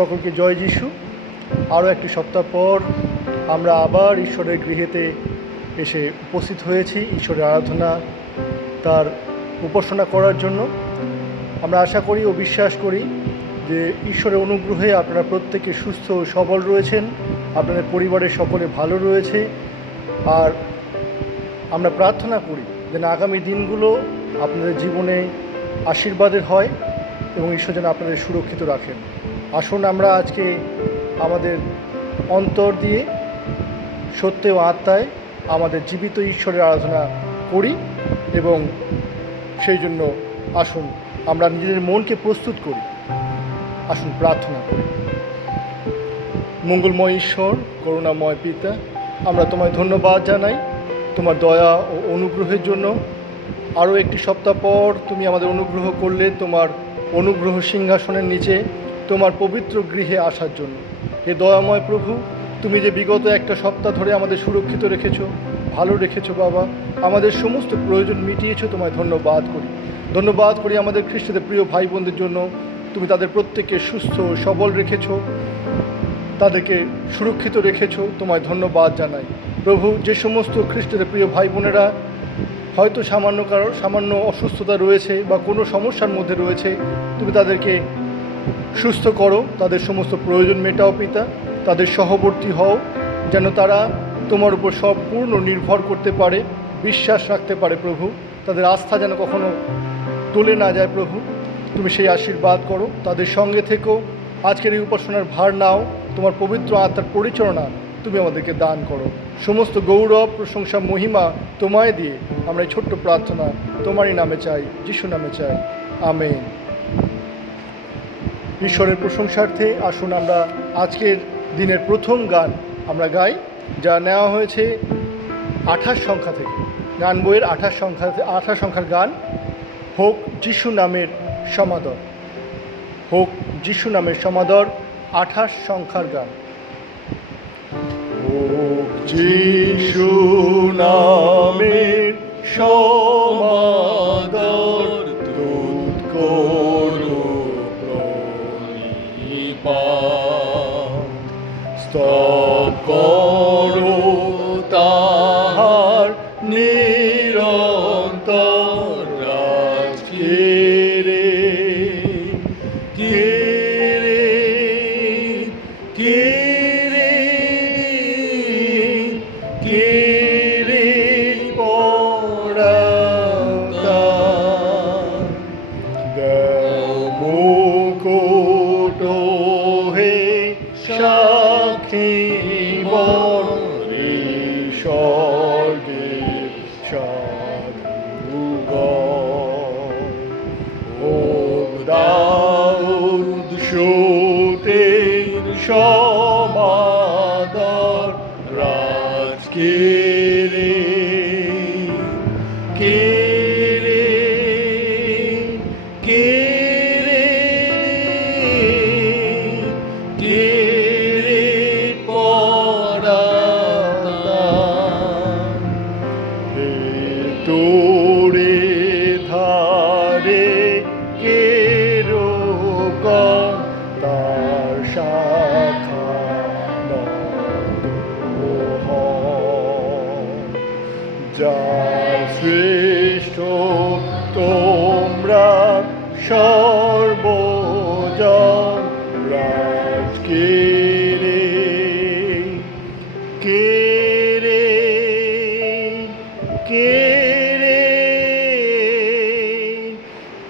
সকলকে জয় যিশু। আরও একটি সপ্তাহ পর আমরা আবার ঈশ্বরের গৃহেতে এসে উপস্থিত হয়েছি ঈশ্বরের আরাধনা তার উপাসনা করার জন্য। আমরা আশা করি ও বিশ্বাস করি যে ঈশ্বরের অনুগ্রহে আপনারা প্রত্যেকে সুস্থ ও সবল রয়েছেন, আপনাদের পরিবারের সকলে ভালো রয়েছে। আর আমরা প্রার্থনা করি যেন আগামী দিনগুলো আপনাদের জীবনে আশীর্বাদের হয় এবং ঈশ্বর যেন আপনাদের সুরক্ষিত রাখেন। আসুন আমরা আজকে আমাদের অন্তর দিয়ে সত্য ও আত্মায় আমাদের জীবিত ঈশ্বরের আরাধনা করি এবং সেই জন্য আসুন আমরা নিজেদের মনকে প্রস্তুত করি। আসুন প্রার্থনা করি। মঙ্গলময় ঈশ্বর, করুণাময় পিতা, আমরা তোমায় ধন্যবাদ জানাই তোমার দয়া ও অনুগ্রহের জন্য। আরও একটি সপ্তাহ পর তুমি আমাদের অনুগ্রহ করলে তোমার অনুগ্রহ সিংহাসনের নিচে তোমার পবিত্র গৃহে আসার জন্য। হে দয়াময় প্রভু, তুমি যে বিগত একটা সপ্তাহ ধরে আমাদের সুরক্ষিত রেখেছো, ভালো রেখেছো বাবা, আমাদের সমস্ত প্রয়োজন মিটিয়েছো, তোমায় ধন্যবাদ করি। ধন্যবাদ করি আমাদের খ্রিস্টদের প্রিয় ভাই বোনদের জন্য। তুমি তাদের প্রত্যেককে সুস্থ সবল রেখেছো, তাদেরকে সুরক্ষিত রেখেছো, তোমায় ধন্যবাদ জানাই প্রভু। যে সমস্ত খ্রিস্টদের প্রিয় ভাই বোনেরা হয়তো সামান্য অসুস্থতা রয়েছে বা কোনো সমস্যার মধ্যে রয়েছে, তুমি তাদেরকে সুস্থ করো, তাদের সমস্ত প্রয়োজন মেটাও পিতা। তাদের সহবর্তী হও যেন তারা তোমার উপর সম্পূর্ণ নির্ভর করতে পারে, বিশ্বাস রাখতে পারে প্রভু। তাদের আস্থা যেন কখনো টলে না যায় প্রভু, তুমি সেই আশীর্বাদ করো। তাদের সঙ্গে থেকেও আজকের এই উপাসনার ভার নাও, তোমার পবিত্র আত্মার পরিচালনা তুমি আমাদেরকে দান করো। সমস্ত গৌরব প্রশংসা মহিমা তোমায় দিয়ে আমরা এই ছোট্ট প্রার্থনা তোমারই নামে চাই, যিশু নামে চাই, আমেন। ঈশ্বরের প্রশংসার্থে আসুন আমরা আজকের দিনের প্রথম গান আমরা গাই, যা নেওয়া হয়েছে 28 সংখ্যা থেকে, গান বইয়ের 28 সংখ্যার গান, হোক যিশু নামের সমাদর। হোক যিশু নামের সমাদর, 28 সংখ্যার গান। হোক যিশু নামের সমাদর, তুত করো প্রণিপাত, স্তব করো তাহার নিরন্তর রাজকে রে, কে রে, কে রে, কে রে পড়াতা, দেও মুকুট হে সাক্ষী বর, স্বর্গে সাধুগণ, হোক দাউদ সুতের সমাদর রাজকে রে, কে রে, কে রে, কে রে পড়াতা, হে তোরে ধারে কে রোকন, তার শাখা যার শ্রেষ্ঠ তোমরা সর্বজন রাজকে রে, কে রে, কে রে,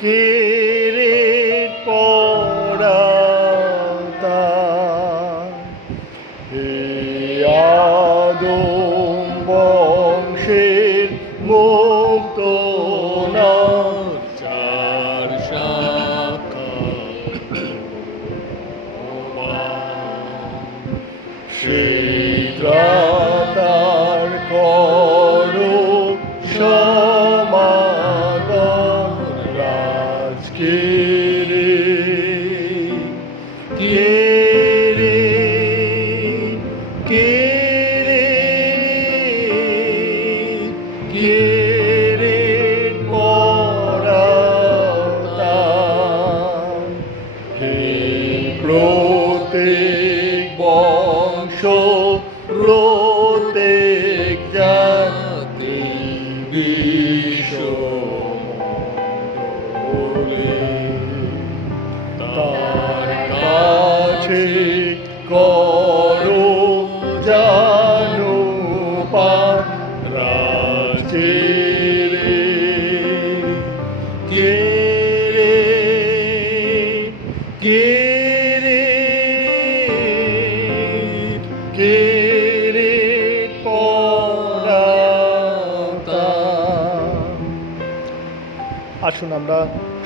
কে রে পড়াতা, হে আদম বংশের মুক্ত নাম, চার শাখা সেই ত্রাতার করো সমাগম রাজকে রে, কে রে, কে রে, কে রে আসুন আমরা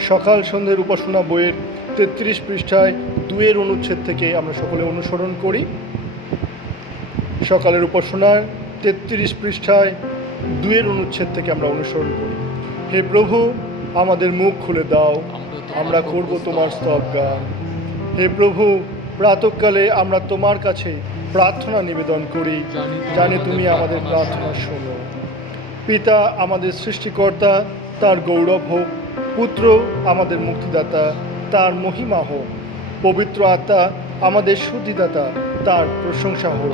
সকাল সন্ধ্যের উপাসনা বইয়ের 33 পৃষ্ঠায় 2 অনুচ্ছেদ থেকে আমরা সকলে অনুসরণ করি। সকালের উপাসনার 33 পৃষ্ঠায় 2 অনুচ্ছেদ থেকে আমরা অনুসরণ করি। হে প্রভু, আমাদের মুখ খুলে দাও, আমরা করব তোমার স্তব গান। হে প্রভু, প্রাতঃকালে আমরা তোমার কাছে প্রার্থনা নিবেদন করি, জানি তুমি আমাদের প্রার্থনা শোনো। পিতা আমাদের সৃষ্টিকর্তা, তার গৌরব হোক। পুত্র আমাদের মুক্তিদাতা, তার মহিমা হোক। পবিত্র আত্মা আমাদের শুদ্ধিদাতা, তার প্রশংসা হোক,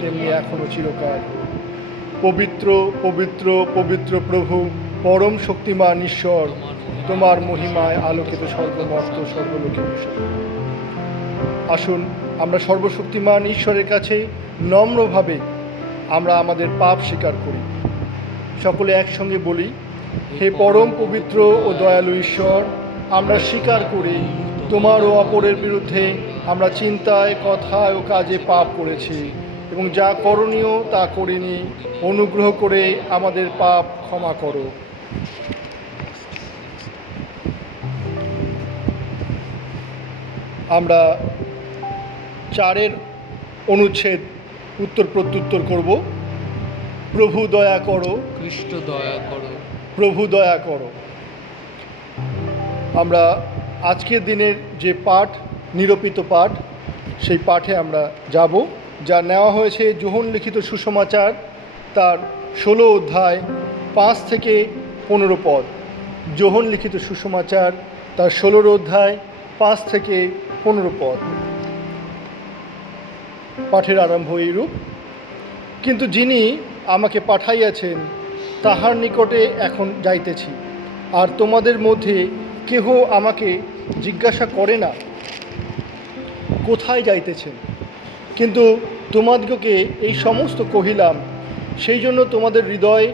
তেমনি এখনো চিরকাল। পবিত্র পবিত্র পবিত্র প্রভু, পরম শক্তিমান ঈশ্বর, তোমার মহিমায় আলোকিত সর্বমস্ত সর্বলোকে। আসুন আমরা সর্বশক্তিমান ঈশ্বরের কাছে নম্রভাবে আমরা আমাদের পাপ স্বীকার করি। সকলে একসঙ্গে বলি, হে পরম পবিত্র ও দয়ালু ঈশ্বর, আমরা স্বীকার করি তোমার ও অপরের বিরুদ্ধে আমরা চিন্তায়, কথায় ও কাজে পাপ করেছি এবং যা করণীয় তা করিনি। অনুগ্রহ করে আমাদের পাপ ক্ষমা করো। আমরা 4 অনুচ্ছেদ উত্তর প্রত্যুত্তর করব। প্রভু দয়া করো, খ্রিস্ট দয়া করো, প্রভু দয়া করো। আমরা আজকের দিনের যে পাঠ, নিরূপিত পাঠ, সেই পাঠে আমরা যাব, যা নেওয়া হয়েছে যোহন লিখিত সুসমাচার তার 16 অধ্যায় 5 থেকে 15 পদ। যোহন লিখিত সুসমাচার তার 16 অধ্যায় 5 থেকে 15 পদ। পাঠের আরম্ভ এইরূপ। কিন্তু যিনি আমাকে পাঠাইয়াছেন তাহার নিকটে এখন যাইতেছি, আর তোমাদের মধ্যে কেহ আমাকে জিজ্ঞাসা করে না, কোথায় যাইতেছেন? কিন্তু তোমাদিগকে এই সমস্ত কহিলাম, সেই জন্য তোমাদের হৃদয়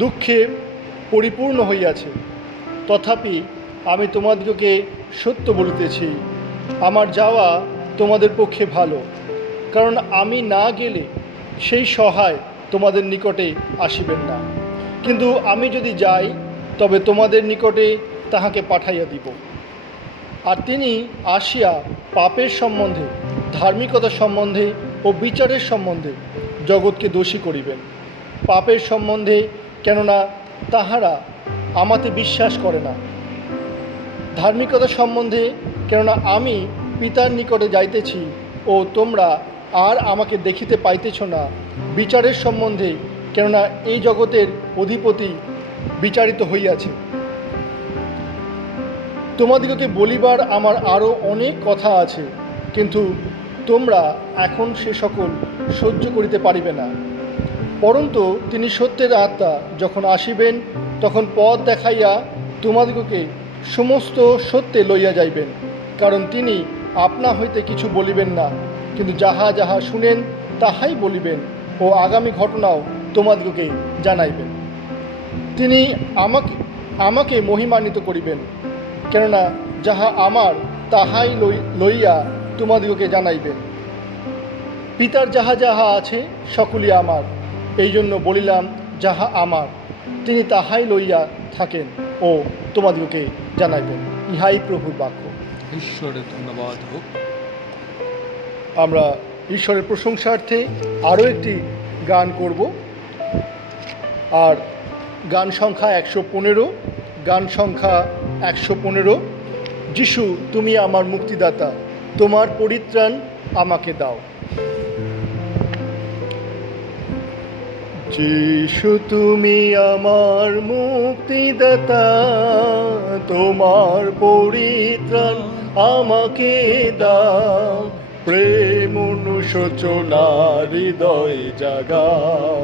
দুঃখে পরিপূর্ণ হইয়াছে। তথাপি আমি তোমাদিগকে সত্য বলিতেছি, আমার যাওয়া তোমাদের পক্ষে ভালো, কারণ আমি না গেলে সেই সহায় তোমাদের নিকটে আসিবেন না। কিন্তু আমি যদি যাই, তবে তোমাদের নিকটে তাহাকে পাঠাইয়া দিব। আর তিনি আসিয়া পাপের সম্বন্ধে, ধার্মিকতা সম্বন্ধে ও বিচারের সম্বন্ধে জগৎকে দোষী করিবেন। পাপের সম্বন্ধে, কেননা তাহারা আমাতে বিশ্বাস করে না। ধার্মিকতা সম্বন্ধে, কেননা আমি পিতার নিকটে যাইতেছি ও তোমরা আর আমাকে দেখিতে পাইতেছ না। বিচারের সম্বন্ধে, কেননা এই জগতের অধিপতি বিচারিত হইয়াছে। তোমাদিগকে বলিবার আমার আরও অনেক কথা আছে, কিন্তু তোমরা এখন সে সকল সহ্য করিতে পারিবে না। পরন্তু তিনি সত্যের আত্মা যখন আসিবেন, তখন পথ দেখাইয়া তোমাদিগকে সমস্ত সত্যে লইয়া যাইবেন। কারণ তিনি আপনা হইতে কিছু বলিবেন না, কিন্তু যাহা যাহা শুনেন তাহাই বলিবেন ও আগামী ঘটনাও তোমাদিগকে জানাইবেন। তিনি আমাকে মহিমান্বিত করিবেন, কেননা যাহা আমার তাহাই লইয়া তোমাদিগকে জানাইবেন। পিতার যাহা যাহা আছে সকলই আমার, এই জন্য বলিলাম যাহা আমার তিনি তাহাই লইয়া থাকেন ও তোমাদিগকে জানাইবেন। ইহাই প্রভুর বাক্য। ঈশ্বরের ধন্যবাদ হোক। আমরা ঈশ্বরের প্রশংসার্থে আরও একটি গান করব। আর গান সংখ্যা 115, গান সংখ্যা 115। যিশু তুমি আমার মুক্তিদাতা, তোমার পরিত্রাণ আমাকে দাও। যিশু তুমি আমার মুক্তিদাতা, তোমার পরিত্রাণ আমাকে দাও। প্রেম অনুশোচনা হৃদয়ে জাগাও,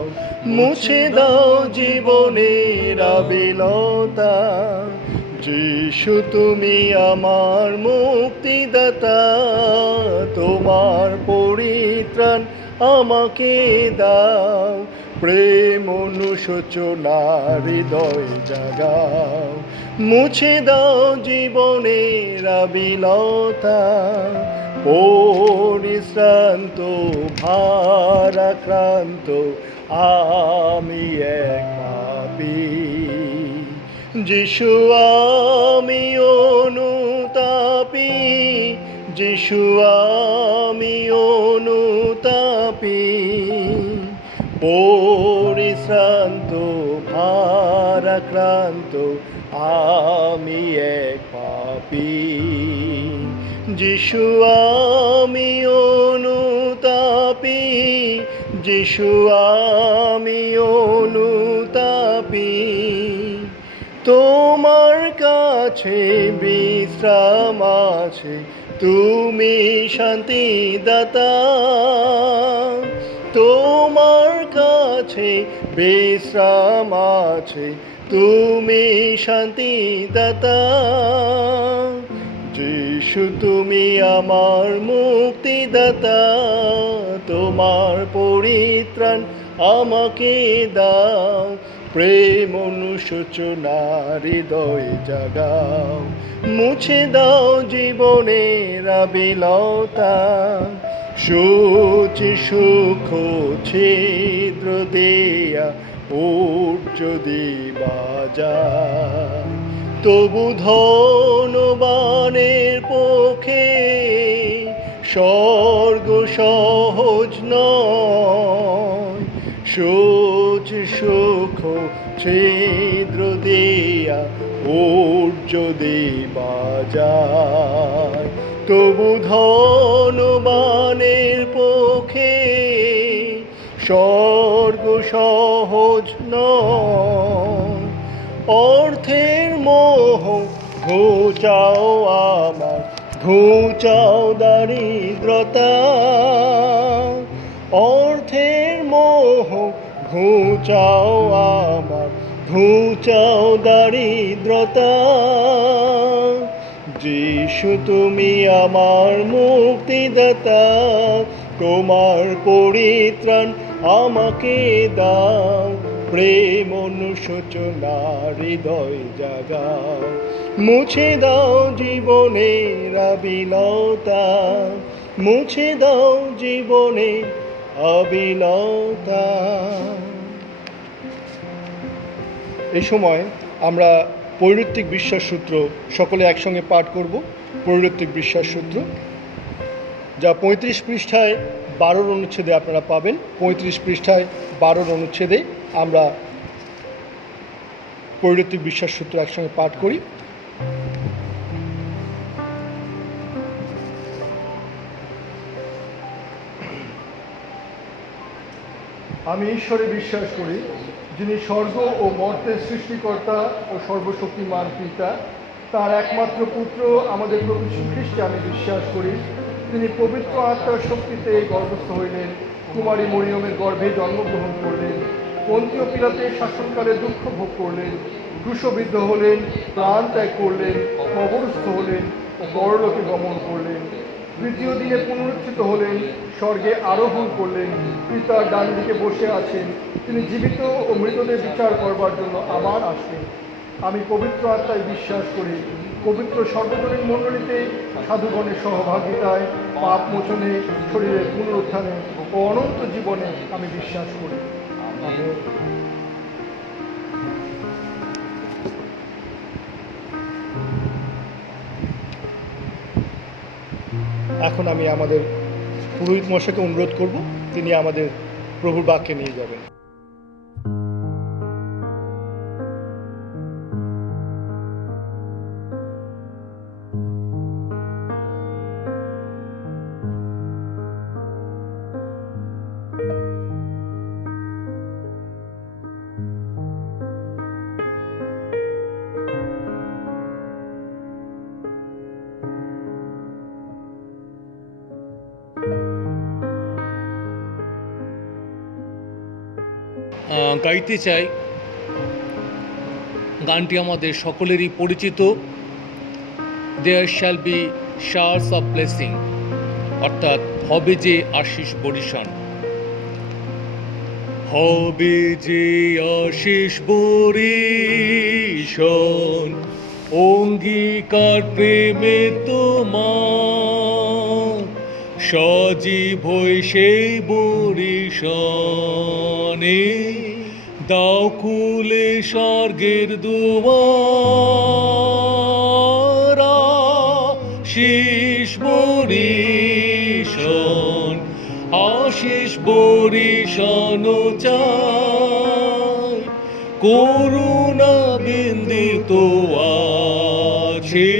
মুছে দাও জীবনের আবিলতা। যিশু তুমি আমার মুক্তিদাতা, তোমার পরিত্রাণ আমাকে দাও। প্রেম অনুশোচনা হৃদয় জাগাও, মুছে দাও জীবনের আবিলতা। পরিশ্রান্ত ভারাক্রান্ত আমি এক পাপী, যিশু আমি অনুতাপী, যিশু আমি অনুতাপী, পরিশ্রান্ত ভারাক্রান্ত আমি এক পাপী। যিশু আমি অনুতাপী, যিশু আমি অনুতাপী, তোমার কাছে বিশ্রাম আছে, তুমি শান্তিদাতা। তোমার কাছে বিশ্রাম আছে, তুমি শান্তিদাতা। যিশু তুমি আমার মুক্তিদাতা, তোমার পরিত্রাণ আমাকে দাও, প্রেম অনুশোচনা হৃদয় জাগাও, মুছে দাও জীবনের আবিলতা, সূচি সুখ ছিদ্র দেয়া ওঠ যদি বাজায়, তবু ধনবানের পক্ষে স্বর্গ সহজ নয়, সূচি সুখ ছিদ্র দেয়া ওঠ যদি বাজায়, তবু ধনবানের পক্ষে স্বর্গ সহজ নয়। অর্থের মোহ ঘুচাও আমার, ঘুচাও দারিদ্রতা, অর্থের মোহ ঘুচাও আমার, ঘুচাও দারিদ্রতা। যিশু তুমি আমার মুক্তিদাতা, তোমার পরিত্রাণ আমাকে দাও, প্রেম অনুশোচনা হৃদয় জাগাও, মুছে দাও জীবনের আবিলতা, মুছে দাও জীবনের আবিলতা। এই সময় আমরা পৌরত্বিক বিশ্বাস সূত্র সকলে একসঙ্গে পাঠ করব। পৌরত্বিক বিশ্বাস সূত্র, যা 35 পৃষ্ঠায় 12 অনুচ্ছেদে আপনারা পাবেন। 35 পৃষ্ঠায় 12 অনুচ্ছেদে আমরা পৌরত্বিক বিশ্বাস সূত্র একসঙ্গে পাঠ করি। আমি ঈশ্বরে বিশ্বাস করি, যিনি স্বর্গ ও মর্তের সৃষ্টিকর্তা ও সর্বশক্তিমান পিতা, তার একমাত্র পুত্র আমাদের প্রভু যীশু খ্রিস্টে আমি বিশ্বাস করি। তিনি পবিত্র আত্মার শক্তিতে গর্ভস্থ হইলেন, কুমারী মরিয়মের গর্ভে জন্মগ্রহণ করলেন, পন্তীয় পিলাতের শাসনকালে দুঃখ ভোগ করলেন, ক্রুশবিদ্ধ হলেন, প্রাণ ত্যাগ করলেন, কবরস্থ হলেন ও পরলোকে গমন করলেন, তৃতীয় দিনে পুনরুত্থিত হলেন, স্বর্গে আরোহণ করলেন, পিতার ডান দিকে বসে আছেন, তিনি জীবিত ও মৃতদের বিচার করবার জন্য আবার আসবেন। আমি পবিত্র আত্মায় বিশ্বাস করি, পবিত্র সর্বজনীন মণ্ডলীতে সাধুগণের সহভাগিতায়, পাপ মোচনে, শরীরের পুনরুত্থানে ও অনন্ত জীবনে আমি বিশ্বাস করি। আমেন। এখন আমি আমাদের পুরোহিত মশাইকে অনুরোধ করব, তিনি আমাদের প্রভুর বাক্যে নিয়ে যাবেন। গাইতে চাই গানটি আমাদের সকলেরই পরিচিত, there shall be showers of blessing, অর্থাৎ হবে যে আশিস বরিশান। হবে যে আশিস বরিশান, অঙ্গীকার প্রেমে তোমার, সজীব হই সেই বরিশানে, দাও খুলে স্বর্গের দুয়ার, আশিস বরিশন, আশিস বরিশন চাই, করুণা বিন্দিত আছে,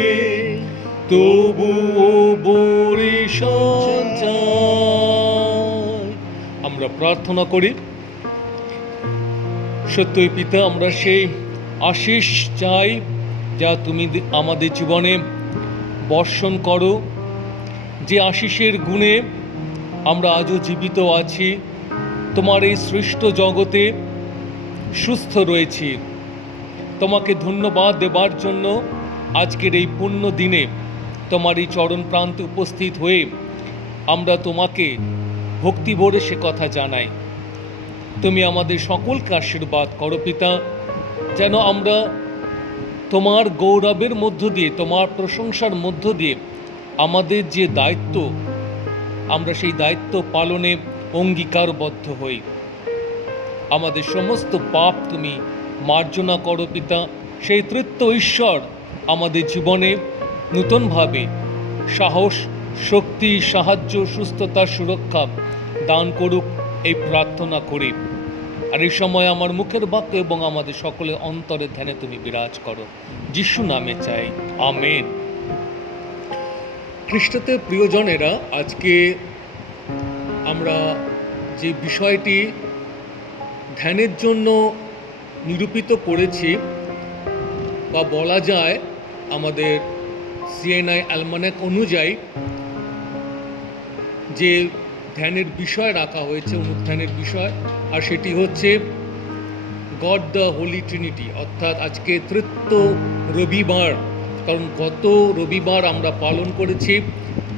তবুও বরিশন চাই। আমরা প্রার্থনা করি, সত্যই পিতা, আমরা সেই আশিস চাই যা তুমি আমাদের জীবনে বর্ষণ করো, যে আশিসের গুণে আমরা আজও জীবিত আছি, তোমার এই সৃষ্ট জগতে সুস্থ রয়েছি। তোমাকে ধন্যবাদ দেবার জন্য আজকের এই পুণ্য দিনে তোমার এই চরণ প্রান্তে উপস্থিত হয়ে আমরা তোমাকে ভক্তি ভরে সে কথা জানাই। তুমি আমাদের সকলকে আশীর্বাদ করো পিতা, যেন আমরা তোমার গৌরবের মধ্য দিয়ে, তোমার প্রশংসার মধ্য দিয়ে আমাদের যে দায়িত্ব, আমরা সেই দায়িত্ব পালনে অঙ্গীকারবদ্ধ হই। আমাদের সমস্ত পাপ তুমি মার্জনা করো পিতা। সেই তৃত্ব ঈশ্বর আমাদের জীবনে নূতনভাবে সাহস, শক্তি, সাহায্য, সুস্থতা, সুরক্ষা দান করুক, এই প্রার্থনা করি। আর এই সময় আমার মুখের বাক্য এবং আমাদের সকলের অন্তরে ধ্যানে তুমি বিরাজ করো, যিশু নামে চাই, আমেন। খ্রিস্টতে প্রিয়জনেরা, আজকে আমরা যে বিষয়টি ধ্যানের জন্য নিরূপিত করেছি, বা বলা যায় আমাদের সিএনআই অ্যালমানাক অনুযায়ী যে ধ্যানের বিষয় রাখা হয়েছে, অনুধ্যানের বিষয়, আর সেটি হচ্ছে গড দ্য হোলি ট্রিনিটি, অর্থাৎ আজকে তৃতীয় রবিবার। কারণ গত রবিবার আমরা পালন করেছি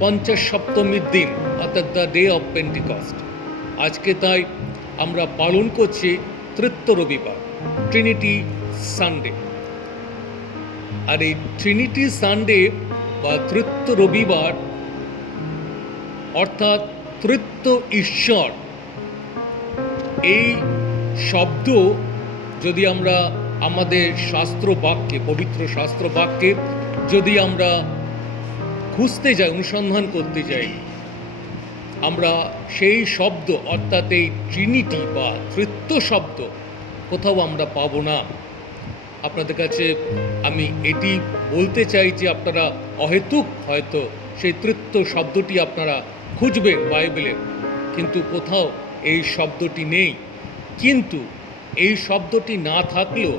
পঞ্চাশ সপ্তমীর দিন, অর্থাৎ দ্য ডে অফ পেন্টিকস্ট। আজকে তাই আমরা পালন করছি তৃতীয় রবিবার, ট্রিনিটি সানডে। আর এই ট্রিনিটি সানডে বা তৃতীয় রবিবার অর্থাৎ তৃতীয় ঈশ্বর, এই শব্দ যদি আমরা আমাদের শাস্ত্র বাক্যে, পবিত্র শাস্ত্র বাক্যে যদি আমরা খুঁজতে যাই, অনুসন্ধান করতে যাই, আমরা সেই শব্দ অর্থাৎ এই ট্রিনিটি বা তৃতীয় শব্দ কোথাও আমরা পাবো না। আপনাদের কাছে আমি এটি বলতে চাই যে আপনারা অহেতুক হয়তো সেই তৃতীয় শব্দটি আপনারা খুঁজবেন বাইবেলে, কিন্তু কোথাও এই শব্দটি নেই। কিন্তু এই শব্দটি না থাকলেও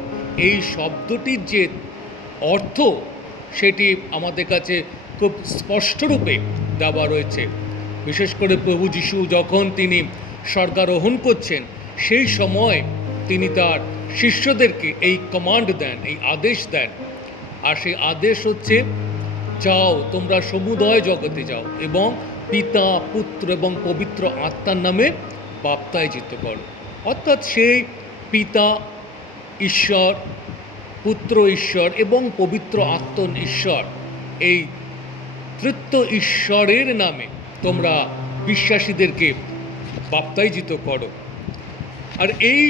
এই শব্দটির যে অর্থ সেটি আমাদের কাছে খুব স্পষ্টরূপে দেওয়া রয়েছে। বিশেষ করে প্রভু যিশু যখন তিনি স্বর্গারোহণ করছেন, সেই সময় তিনি তার শিষ্যদেরকে এই কমান্ড দেন, এই আদেশ দেন। আর সেই আদেশ হচ্ছে, যাও তোমরা সমুদয় জগতে যাও এবং পিতা, পুত্র এবং পবিত্র আত্মার নামে বাপ্তায়জিত করো। অর্থাৎ সেই পিতা ঈশ্বর, পুত্র ঈশ্বর এবং পবিত্র আত্মা ঈশ্বর, এই তৃতীয় ঈশ্বরের নামে তোমরা বিশ্বাসীদেরকে বাপ্তায়জিত করো। আর এই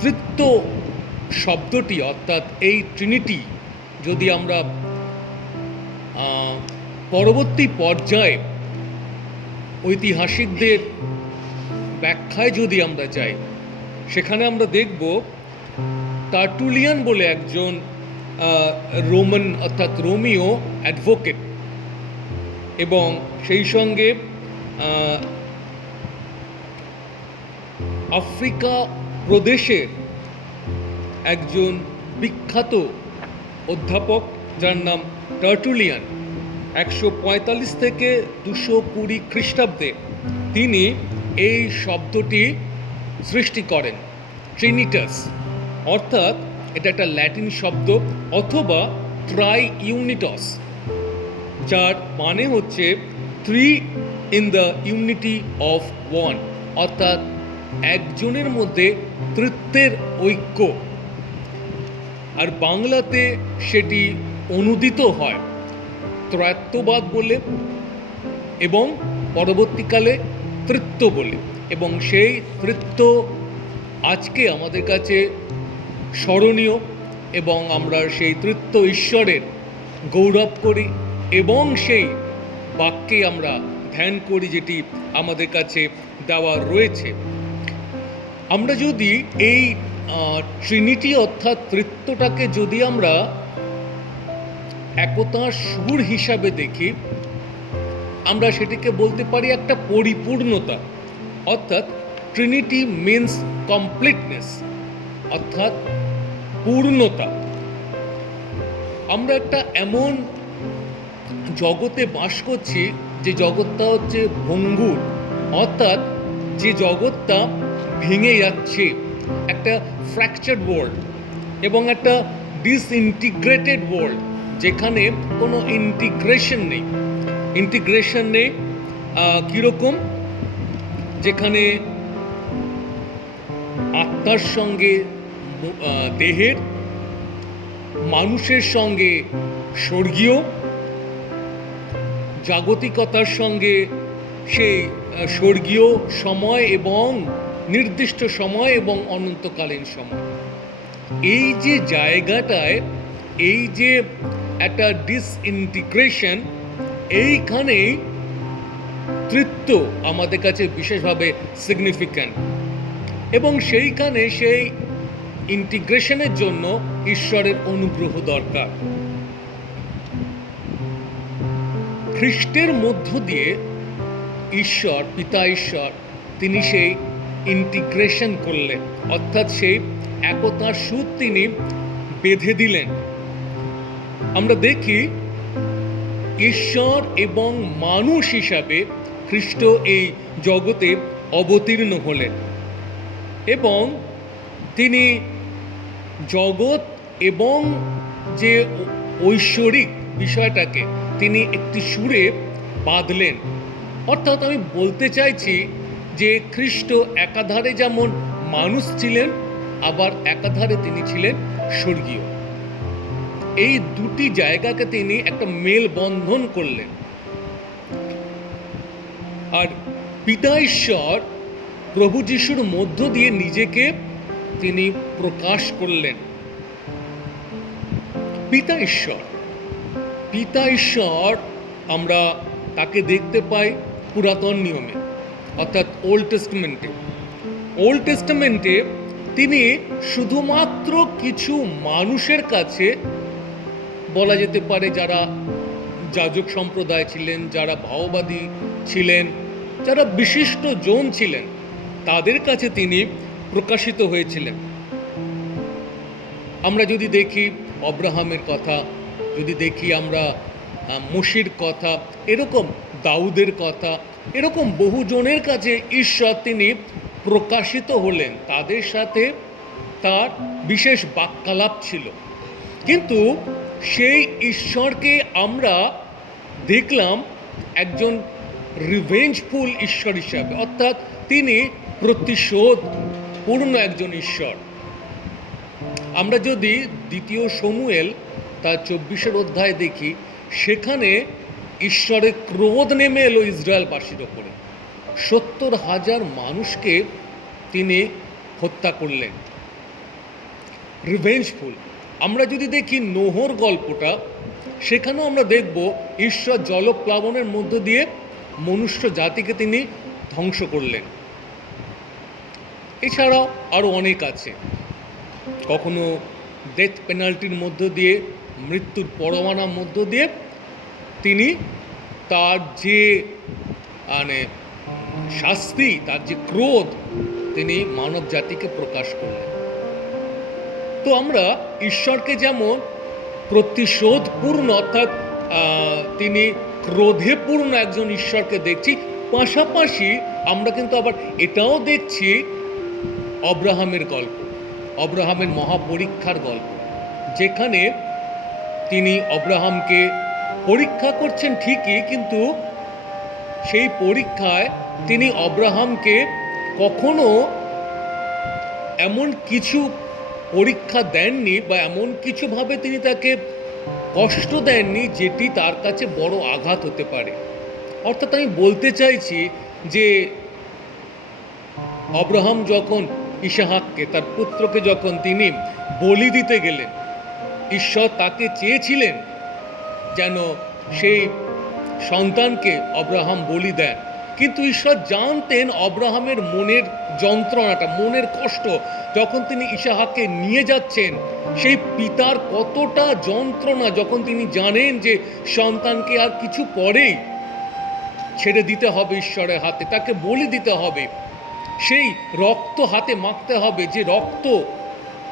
তৃতীয় শব্দটি অর্থাৎ এই ট্রিনিটি যদি আমরা পরবর্তী পর্যায়ে ঐতিহাসিকদের ব্যাখ্যায় যদি আমরা যাই, সেখানে আমরা দেখব টার্টুলিয়ান বলে একজন রোমান অর্থাৎ রোমীয় অ্যাডভোকেট, এবং সেই সঙ্গে আফ্রিকা প্রদেশের একজন বিখ্যাত অধ্যাপক যার নাম টার্টুলিয়ান, 145 থেকে 220 খ্রিস্টাব্দে তিনি এই শব্দটি সৃষ্টি করেন, ট্রিনিটাস। অর্থাৎ এটা একটা ল্যাটিন শব্দ, অথবা ট্রাই ইউনিটস, যার মানে হচ্ছে three in the unity of one, অর্থাৎ একজনের মধ্যে তৃত্বের ঐক্য। আর বাংলাতে সেটি অনুদিত হয় ত্রয়ত্ববাদ বলে এবং পরবর্তীকালে তৃত্ব বলে। এবং সেই তৃত্ব আজকে আমাদের কাছে স্মরণীয়, এবং আমরা সেই তৃত্ব ঈশ্বরের গৌরব করি এবং সেই বাক্যে আমরা ধ্যান করি যেটি আমাদের কাছে দেওয়া রয়েছে। আমরা যদি এই ট্রিনিটি অর্থাৎ তৃত্বটাকে যদি আমরা একতার সুর হিসাবে দেখি, আমরা সেটিকে বলতে পারি একটা পরিপূর্ণতা, অর্থাৎ ট্রিনিটি মিন্স কমপ্লিটনেস, অর্থাৎ পূর্ণতা। আমরা একটা এমন জগতে বাস করছি যে জগৎটা হচ্ছে ভঙ্গুর, অর্থাৎ যে জগৎটা ভেঙে যাচ্ছে, একটা ফ্র্যাকচার্ড ওয়ার্ল্ড এবং একটা ডিসইন্টিগ্রেটেড ওয়ার্ল্ড, যেখানে কোনো ইন্টিগ্রেশন নেই। ইন্টিগ্রেশন নেই কীরকম? যেখানে আত্মার সঙ্গে দেহের, মানুষের সঙ্গে স্বর্গীয়, জাগতিকতার সঙ্গে সেই স্বর্গীয় সময় এবং নির্দিষ্ট সময় এবং অনন্তকালীন সময়। এই যে জায়গাটায় এই যে একটা ডিসইন্টিগ্রেশন, এইখানেই তৃত্ব আমাদের কাছে বিশেষভাবে সিগনিফিক্যান্ট, এবং সেইখানে সেই ইন্টিগ্রেশনের জন্য ঈশ্বরের অনুগ্রহ দরকার। খ্রিস্টের মধ্য দিয়ে ঈশ্বর, পিতা ঈশ্বর, তিনি সেই ইন্টিগ্রেশন করলেন, অর্থাৎ সেই একতার সুর তিনি বেঁধে দিলেন। আমরা দেখি ঈশ্বর এবং মানুষ হিসাবে খ্রিস্ট এই জগতে অবতীর্ণ হলেন, এবং তিনি জগৎ এবং যে ঐশ্বরিক বিষয়টাকে তিনি একটি সুরে বাঁধলেন। অর্থাৎ আমি বলতে চাইছি যে খ্রিস্ট একাধারে যেমন মানুষ ছিলেন, আবার একাধারে তিনি ছিলেন স্বর্গীয়। এই দুটি জায়গাকে তিনি একটা মেলবন্ধন করলেন। আর পিতা ঈশ্বর প্রভু যিশুর মধ্য দিয়ে নিজেকে তিনি প্রকাশ করলেন। পিতা ঈশ্বর আমরা তাকে দেখতে পাই পুরাতন নিয়মে, অর্থাৎ ওল্ড টেস্টামেন্টে তিনি শুধুমাত্র কিছু মানুষের কাছে, বলা যেতে পারে যারা যাজক সম্প্রদায় ছিলেন, যারা ভাওবাদী ছিলেন, যারা বিশিষ্ট জন ছিলেন, তাদের কাছে তিনি প্রকাশিত হয়েছিলেন। আমরা যদি দেখি অব্রাহামের কথা, যদি দেখি আমরা মোশির কথা, এরকম দাউদের কথা, এরকম বহুজনের কাছে ঈশ্বর তিনি প্রকাশিত হলেন, তাদের সাথে তার বিশেষ বাক্যালাপ ছিল। কিন্তু সেই ঈশ্বরকে আমরা দেখলাম একজন রিভেঞ্জফুল ঈশ্বর হিসাবে, অর্থাৎ তিনি প্রতিশোধ পূর্ণ একজন ঈশ্বর। আমরা যদি 2 শমুয়েল তার 24 অধ্যায় দেখি, সেখানে ঈশ্বরের ক্রোধ নেমে এলো ইসরায়েলবাসীর ওপরে। 70,000 মানুষকে তিনি হত্যা করলেন, রিভেঞ্জফুল। আমরা যদি দেখি নোহর গল্পটা, সেখানেও আমরা দেখব ঈশ্বর জলপ্লাবনের মধ্য দিয়ে মনুষ্য জাতিকে তিনি ধ্বংস করলেন। এছাড়াও আরও অনেক আছে। কখনো ডেথ পেনাল্টির মধ্য দিয়ে, মৃত্যুর পরোয়ানার মধ্য দিয়ে তিনি তার যে শাস্তি, তার যে ক্রোধ, তিনি মানব জাতিকে প্রকাশ করলেন। তো আমরা ঈশ্বরকে যেমন প্রতিশোধপূর্ণ, অর্থাৎ তিনি ক্রোধে পূর্ণ একজন ঈশ্বরকে দেখছি, পাশাপাশি আমরা কিন্তু আবার এটাও দেখছি অব্রাহামের গল্প, অব্রাহামের মহাপরীক্ষার গল্প, যেখানে তিনি অব্রাহামকে পরীক্ষা করছেন ঠিকই, কিন্তু সেই পরীক্ষায় তিনি অব্রাহামকে কখনো এমন কিছু পরীক্ষা দেননি বা এমন কিছুভাবে তিনি তাকে কষ্ট দেননি যেটি তার কাছে বড় আঘাত হতে পারে। অর্থাৎ আমি বলতে চাইছি যে অব্রাহাম যখন ইসাহাককে, তার পুত্রকে যখন তিনি বলি দিতে গেলেন, ঈশ্বর তাকে চেয়েছিলেন যেন সেই সন্তানকে অব্রাহাম বলি দেন, কিন্তু ঈশ্বর জানতেন অব্রাহামের মনের যন্ত্রণাটা, মনের কষ্ট। যখন তিনি ইসাহাককে নিয়ে যাচ্ছেন, সেই পিতার কতটা যন্ত্রণা, যখন তিনি জানেন যে সন্তানকে আর কিছু পরেই ছেড়ে দিতে হবে ঈশ্বরের হাতে, তাকে বলি দিতে হবে, সেই রক্ত হাতে মাখতে হবে, যে রক্ত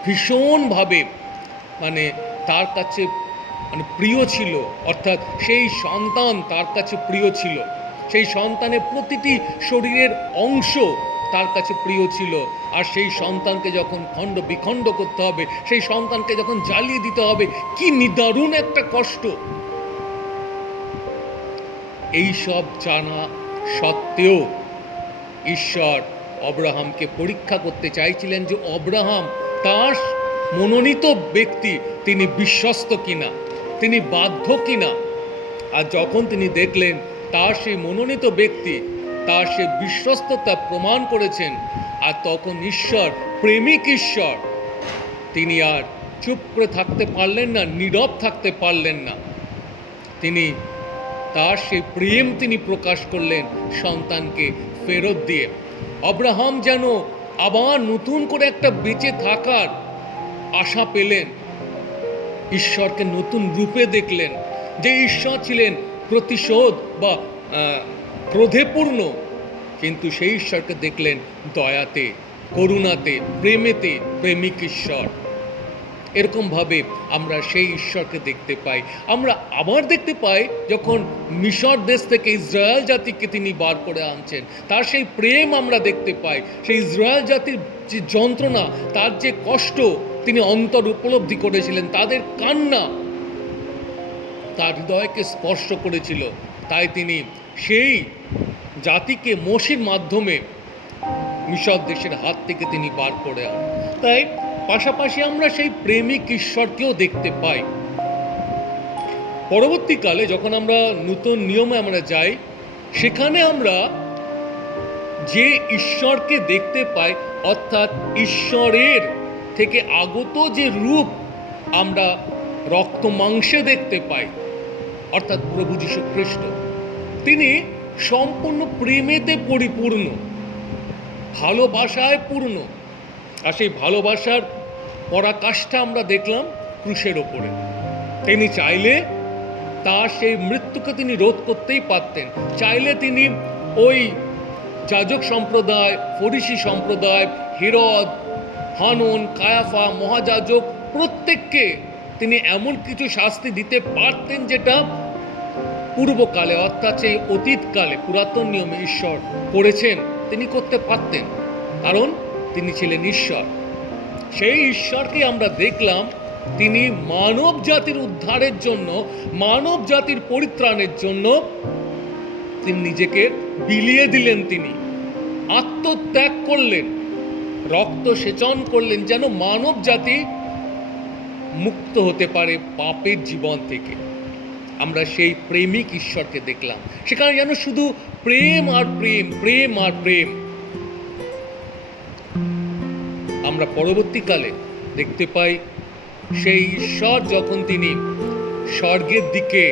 ভীষণভাবে তার কাছে প্রিয় ছিল, অর্থাৎ সেই সন্তান তার কাছে প্রিয় ছিল, সেই সন্তানের প্রতিটি শরীরের অংশ তার কাছে প্রিয় ছিল। আর সেই সন্তানকে যখন খণ্ড বিখণ্ড করতে হবে, সেই সন্তানকে যখন জ্বালিয়ে দিতে হবে, কি নিদারুণ একটা কষ্ট। এই সব জানা সত্ত্বেও ঈশ্বর অব্রাহামকে পরীক্ষা করতে চাইছিলেন যে অব্রাহাম তার মনোনীত ব্যক্তি, তিনি বিশ্বস্ত কিনা, তিনি বাধ্য কিনা। আর যখন তিনি দেখলেন তার সেই মনোনীত ব্যক্তি তার সে বিশ্বস্ততা প্রমাণ করেছেন, আর তখন ঈশ্বর, প্রেমিক ঈশ্বর, তিনি আর চুপ করে থাকতে পারলেন না, নীরব থাকতে পারলেন না। তিনি তার সেই প্রেম তিনি প্রকাশ করলেন সন্তানকে ফেরত দিয়ে। অব্রাহাম যেন আবার নতুন করে একটা বেঁচে থাকার আশা পেলেন, ঈশ্বরকে নতুন রূপে দেখলেন। যে ঈশ্বর ছিলেন প্রতিশোধ বা ক্রোধে পূর্ণ, কিন্তু সেই ঈশ্বরকে দেখলেন দয়াতে, করুণাতে, প্রেমেতে, প্রেমিক ঈশ্বর। এরকমভাবে আমরা সেই ঈশ্বরকে দেখতে পাই। আমরা আবার দেখতে পাই যখন মিশর দেশ থেকে ইসরায়েল জাতিকে তিনি বার করে আনছেন, তার সেই প্রেম আমরা দেখতে পাই। সেই ইসরায়েল জাতির যে যন্ত্রণা, তার যে কষ্ট তিনি অন্তর উপলব্ধি করেছিলেন, তাদের কান্না তার হৃদয়কে স্পর্শ করেছিল। তাই তিনি সেই জাতিকে মোশির মাধ্যমে মিশর দেশের হাত থেকে তিনি বার করে আনেন। তাই পাশাপাশি আমরা সেই প্রেমিক ঈশ্বরকেও দেখতে পাই। পরবর্তীকালে যখন আমরা নতুন নিয়মে আমরা যাই, সেখানে আমরা যে ঈশ্বরকে দেখতে পাই, অর্থাৎ ঈশ্বরের থেকে আগত যে রূপ আমরা রক্ত মাংসে দেখতে পাই, অর্থাৎ প্রভু যীশু খ্রিস্ট, তিনি সম্পূর্ণ প্রেমেতে পরিপূর্ণ, ভালোবাসায় পূর্ণ। আর সেই ভালোবাসার পরাকাষ্ঠা আমরা দেখলাম ক্রুশের ওপরে। তিনি চাইলে তার সেই মৃত্যুকে তিনি রোধ করতেই পারতেন। চাইলে তিনি ওই যাজক সম্প্রদায়, ফরিসি সম্প্রদায়, হেরদ, হানুন, কায়াফা, মহাযাজক প্রত্যেককে তিনি এমন কিছু শাস্তি দিতে পারতেন যেটা পূর্বকালে, অর্থাৎ সেই অতীতকালে পুরাতন নিয়মে ঈশ্বর করেছেন, তিনি করতে পারতেন, কারণ তিনি ছিলেন ঈশ্বর। সেই ঈশ্বরকে আমরা দেখলাম তিনি মানব জাতির উদ্ধারের জন্য, মানব জাতির পরিত্রাণের জন্য তিনি নিজেকে বিলিয়ে দিলেন, তিনি আত্মত্যাগ করলেন, রক্ত সেচন করলেন, যেন মানব জাতি মুক্ত হতে পারে পাপের জীবন থেকে। আমরা সেই প্রেমিক ঈশ্বরকে দেখলাম। সেখানে যেন শুধু প্রেম আর প্রেম, প্রেম আর প্রেম। আমরা পরবর্তীকালে দেখতে পাই সেই ঈশ্বর যখন তিনি স্বর্গের দিকে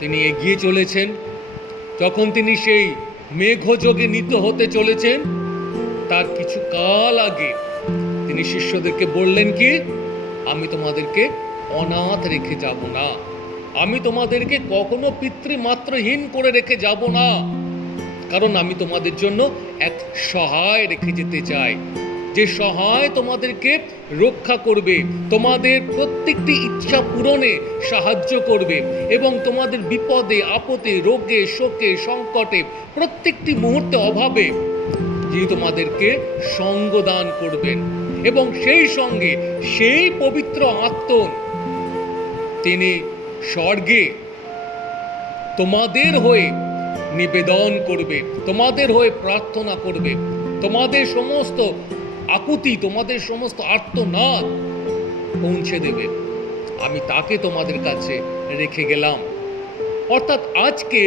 তিনি এগিয়ে চলেছেন, যখন তিনি সেই মেঘযোগে নীত হতে চলেছেন, তার কিছু কাল আগে তিনি শিষ্যদেরকে বললেন কি, আমি তোমাদেরকে অনাথ রেখে যাব না, আমি তোমাদেরকে কখনো পিতৃমাতৃহীন করে রেখে যাব না, কারণ আমি তোমাদের জন্য এক সহায় রেখে যেতে চাই, যে সহায় তোমাদেরকে রক্ষা করবে, তোমাদের প্রত্যেকটি ইচ্ছা পূরণে সাহায্য করবে, এবং তোমাদের বিপদে আপদে, রোগে শোকে সংকটে, প্রত্যেকটি মুহূর্তে অভাবে যিনি তোমাদেরকে সঙ্গ দান করবেন, এবং সেই সঙ্গে সেই পবিত্র আত্মা তিনি স্বর্গে তোমাদের হয়ে নিবেদন করবে, তোমাদের হয়ে প্রার্থনা করবে, তোমাদের সমস্ত আকুতি, তোমাদের সমস্ত আর্তনাদ পৌঁছে দেবে। আমি তাকে তোমাদের কাছে রেখে গেলাম। অর্থাৎ আজকে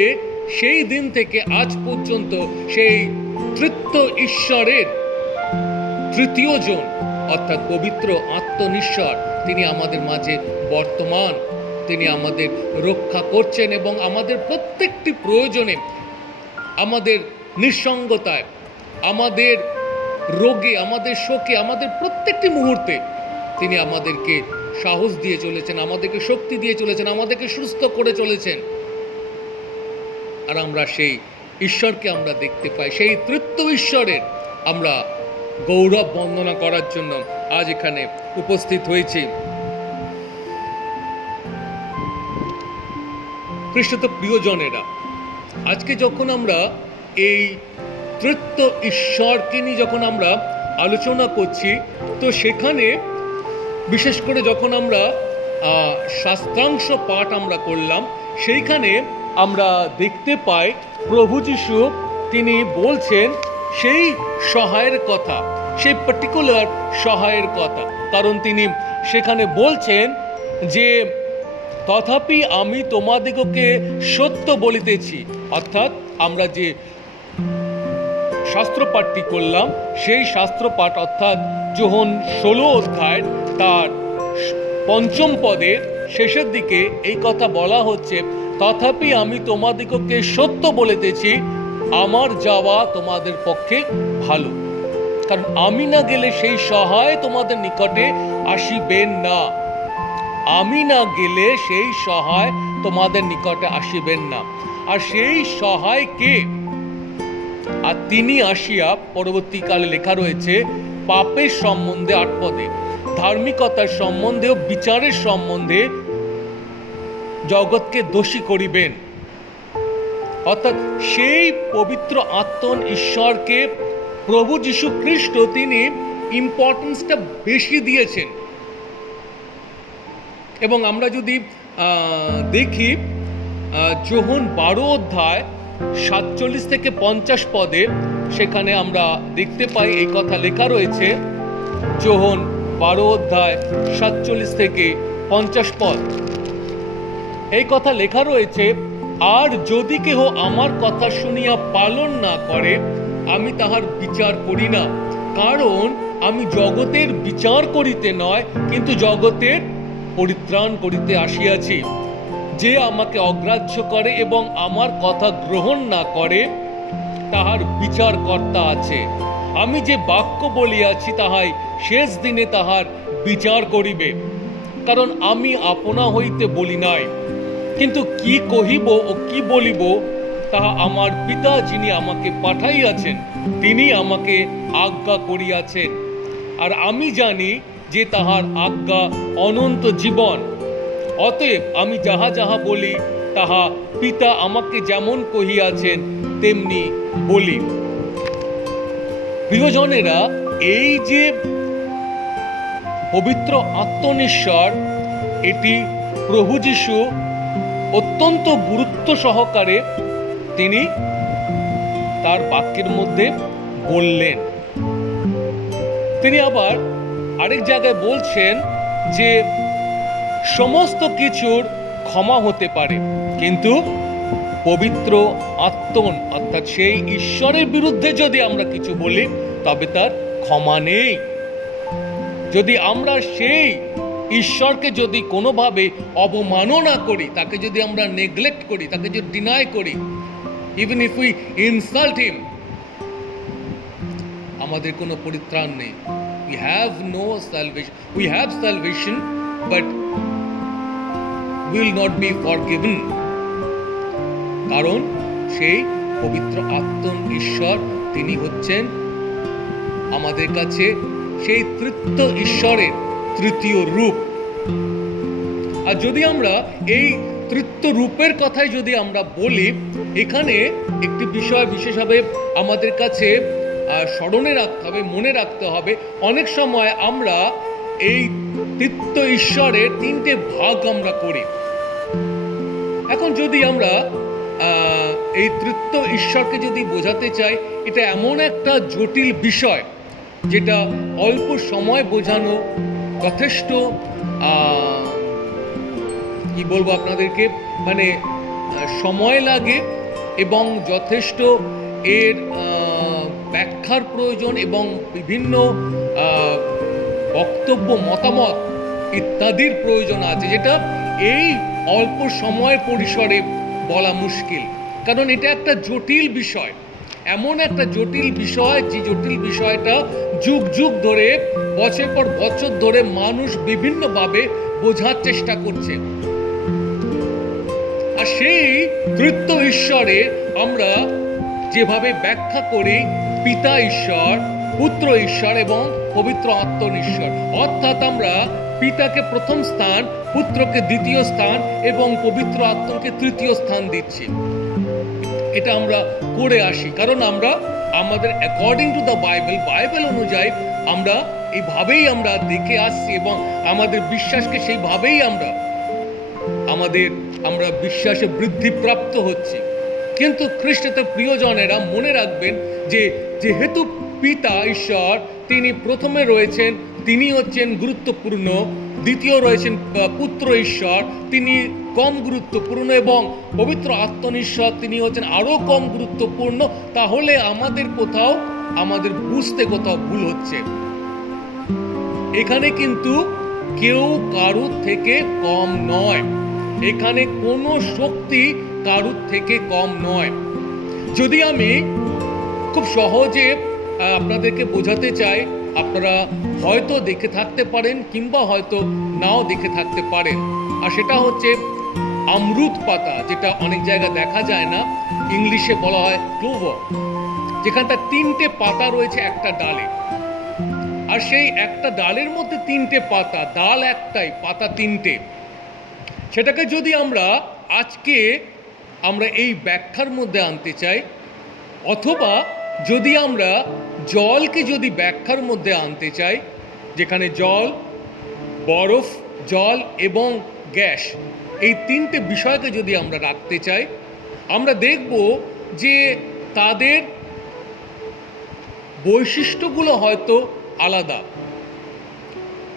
সেই দিন থেকে আজ পর্যন্ত সেই তৃতীয় ঈশ্বরের তৃতীয় জন অর্থাৎ পবিত্র আত্মনিশ্বর তিনি আমাদের মাঝে বর্তমান, তিনি আমাদের রক্ষা করছেন এবং আমাদের প্রত্যেকটি প্রয়োজনে, আমাদের নিঃসঙ্গতায়, আমাদের রোগে, আমাদের শোকে, আমাদের প্রত্যেকটি মুহূর্তে তিনি আমাদেরকে সাহস দিয়ে চলেছেন, আমাদেরকে শক্তি দিয়ে চলেছেন, আমাদেরকে সুস্থ করে চলেছেন। আর আমরা সেই ঈশ্বরকে আমরা দেখতে পাই, সেই তৃতীয় ঈশ্বরের আমরা গৌরব বন্দনা করার জন্য আজ এখানে উপস্থিত হয়েছি। খ্রিস্টত প্রিয়জনেরা, আজকে যখন আমরা এই তৃতীয় ঈশ্বরকে নিয়ে যখন আমরা আলোচনা করছি, তো সেখানে বিশেষ করে যখন আমরা শাস্ত্রাংশ পাঠ আমরা করলাম, সেইখানে আমরা দেখতে পাই প্রভু যিশু তিনি বলছেন সেই সহায়ের কথা, সেই পার্টিকুলার সহায়ের কথা। কারণ তিনি সেখানে বলছেন যে তথাপি আমি তোমাদিগকে সত্য বলিতেছি, অর্থাৎ আমরা যে শাস্ত্রপাঠটি করলাম সেই শাস্ত্রপাঠ অর্থাৎ যোহন 16 অধ্যায় তার 5ম পদে শেষের দিকে এই কথা বলা হচ্ছে, তথাপি আমি তোমাদিগকে সত্য বলিতেছি, আমার যাওয়া তোমাদের পক্ষে ভালো, কারণ আমি না গেলে সেই সহায় তোমাদের নিকটে আসিবেন না। আমি না গেলে সেই সহায় তোমাদের নিকটে আসিবেন না। আর সেই সহায় কে? আর তিনি আসিয়া, পরবর্তীকালে লেখা রয়েছে, পাপের সম্বন্ধে 8 পদে, ধার্মিকতার সম্বন্ধে ও বিচারের সম্বন্ধে জগৎকে দোষী করিবেন। অর্থাৎ সেই পবিত্র আত্মন ঈশ্বরকে প্রভু যীশু খ্রিস্ট তিনি ইম্পর্টেন্সটা বেশি দিয়েছেন। এবং আমরা যদি দেখি যোহন 12 অধ্যায় 47 থেকে 50 পদে, সেখানে আমরা দেখতে পাই এই কথা লেখা রয়েছে। যোহন 12 অধ্যায় 47 থেকে 50 পদ, এই কথা লেখা রয়েছে, আর যদি কেহ আমার কথা শুনিয়া পালন না করে, আমি তাহার বিচার করি না, কারণ আমি জগতের বিচার করিতে নয়, কিন্তু জগতের পরিত্রাণ করিতে আসিয়াছি। যে আমাকে অগ্রাহ্য করে এবং আমার কথা গ্রহণ না করে, তাহার বিচারকর্তা আছে। আমি যে বাক্য বলিয়াছি তাহাই শেষ দিনে তাহার বিচার করিবে, কারণ আমি আপনা হইতে বলি নাই, কিন্তু কি কহিব ও কি বলিব তাহা আমার পিতা যিনি আমাকে পাঠাইয়াছেন তিনি আমাকে আজ্ঞা করিয়াছেন। আর আমি জানি যে তাহার আজ্ঞা অনন্ত জীবন। অতএব আমি যাহা যাহা বলি তাহা পিতা আমাকে যেমন কহিয়াছেন তেমনি বলি। প্রিয়জনেরা, এই যে পবিত্র আত্মনিশ্বর, এটি প্রভু যীশু অত্যন্ত গুরুত্ব সহকারে তিনি তার বাক্যের মধ্যে বললেন। তিনি আবার আরেক জায়গায় বলছেন যে সমস্ত কিছুর ক্ষমা হতে পারে, কিন্তু পবিত্র আত্মন অর্থাৎ সেই ঈশ্বরের বিরুদ্ধে যদি আমরা কিছু বলি তবে তার ক্ষমা নেই। যদি আমরা সেই ঈশ্বরকে যদি কোনোভাবে অবমাননা করি, তাকে যদি আমরা নেগলেক্ট করি, তাকে যদি ডিনাই করি, ইভেন ইফ উই ইনসাল্ট হিম, আমাদের কোনো পরিত্রাণ নেই। We have no salvation. We have salvation, but we will not be forgiven. কারণ সেই পবিত্র আত্মন ঈশ্বর তিনি হচ্ছেন আমাদের কাছে সেই তৃতীয় ঈশ্বরের তৃতীয় রূপ। আর যদি আমরা এই তৃতীয় রূপের কথাই যদি আমরা বলি, এখানে একটি বিষয় বিশেষভাবে আমাদের কাছে স্মরণে রাখতে হবে, মনে রাখতে হবে। অনেক সময় আমরা এই তৃতীয় ঈশ্বরের 3টে ভাগ আমরা করি। এখন যদি আমরা এই তৃতীয় ঈশ্বরকে যদি বোঝাতে চাই, এটা এমন একটা জটিল বিষয় যেটা অল্প সময় বোঝানো যথেষ্ট কি বলবো আপনাদেরকে, মানে সময় লাগে এবং যথেষ্ট এর ব্যাখ্যার প্রয়োজন এবং বিভিন্ন বক্তব্য, মতামত ইত্যাদির প্রয়োজন আছে, যেটা এই অল্প সময় পরিসরে বলা মুশকিল। কারণ এটা একটা জটিল বিষয়, এমন একটা জটিল বিষয়, যে জটিল বিষয়টা যুগ যুগ ধরে, বছর পর বছর ধরে মানুষ বিভিন্নভাবে বোঝার চেষ্টা করছে। আর সেই তৃতীয় ঈশ্বরে আমরা যেভাবে ব্যাখ্যা করি, পিতা ঈশ্বর, পুত্র ঈশ্বর এবং পবিত্র আত্মা ঈশ্বর, অর্থাৎ আমরা পিতাকে প্রথম স্থান, পুত্রকে দ্বিতীয় স্থান এবং পবিত্র আত্মাকে তৃতীয় স্থান দিচ্ছি। এটা আমরা করে আসি, কারণ আমরা আমাদের অ্যাকর্ডিং টু দ্য বাইবেল অনুযায়ী আমরা এইভাবেই আমরা দেখে আসছি এবং আমাদের বিশ্বাসকে সেইভাবেই আমরা বিশ্বাসে বৃদ্ধিপ্রাপ্ত হচ্ছি। কিন্তু খ্রিস্টের প্রিয়জনেরা মনে রাখবেন যে যেহেতু পিতা ঈশ্বর তিনি প্রথমে রয়েছেন, তিনি হচ্ছেন গুরুত্বপূর্ণ, দ্বিতীয় রয়েছেন পুত্র ঈশ্বর, তিনি কম গুরুত্বপূর্ণ, এবং পবিত্র আত্মা ঈশ্বর তিনি হচ্ছেন আরও কম গুরুত্বপূর্ণ, তাহলে আমাদের বুঝতে কোথাও ভুল হচ্ছে। এখানে কিন্তু কেউ কারুর থেকে কম নয়, এখানে কোনো শক্তি কারুর থেকে কম নয়। যদি আমি খুব সহজে আপনাদেরকে বোঝাতে চাই, আপনারা হয়তো দেখে থাকতে পারেন কিংবা হয়তো নাও দেখে থাকতে পারেন, আর সেটা হচ্ছে আমরুদ পাতা, যেটা অনেক জায়গায় দেখা যায় না, ইংলিশে বলা হয় ক্লোভার, যেখানটা 3টে পাতা রয়েছে একটা ডালে, আর সেই একটা ডালের মধ্যে 3টে পাতা, ডাল একটাই, পাতা 3টে। সেটাকে যদি আজকে আমরা এই ব্যাখ্যার মধ্যে আনতে চাই, অথবা যদি আমরা জলকে যদি ব্যাখ্যার মধ্যে আনতে চাই, যেখানে জল, বরফ, জল এবং গ্যাস, এই 3টে বিষয়কে যদি আমরা রাখতে চাই, আমরা দেখব যে তাদের বৈশিষ্ট্যগুলো হয়তো আলাদা।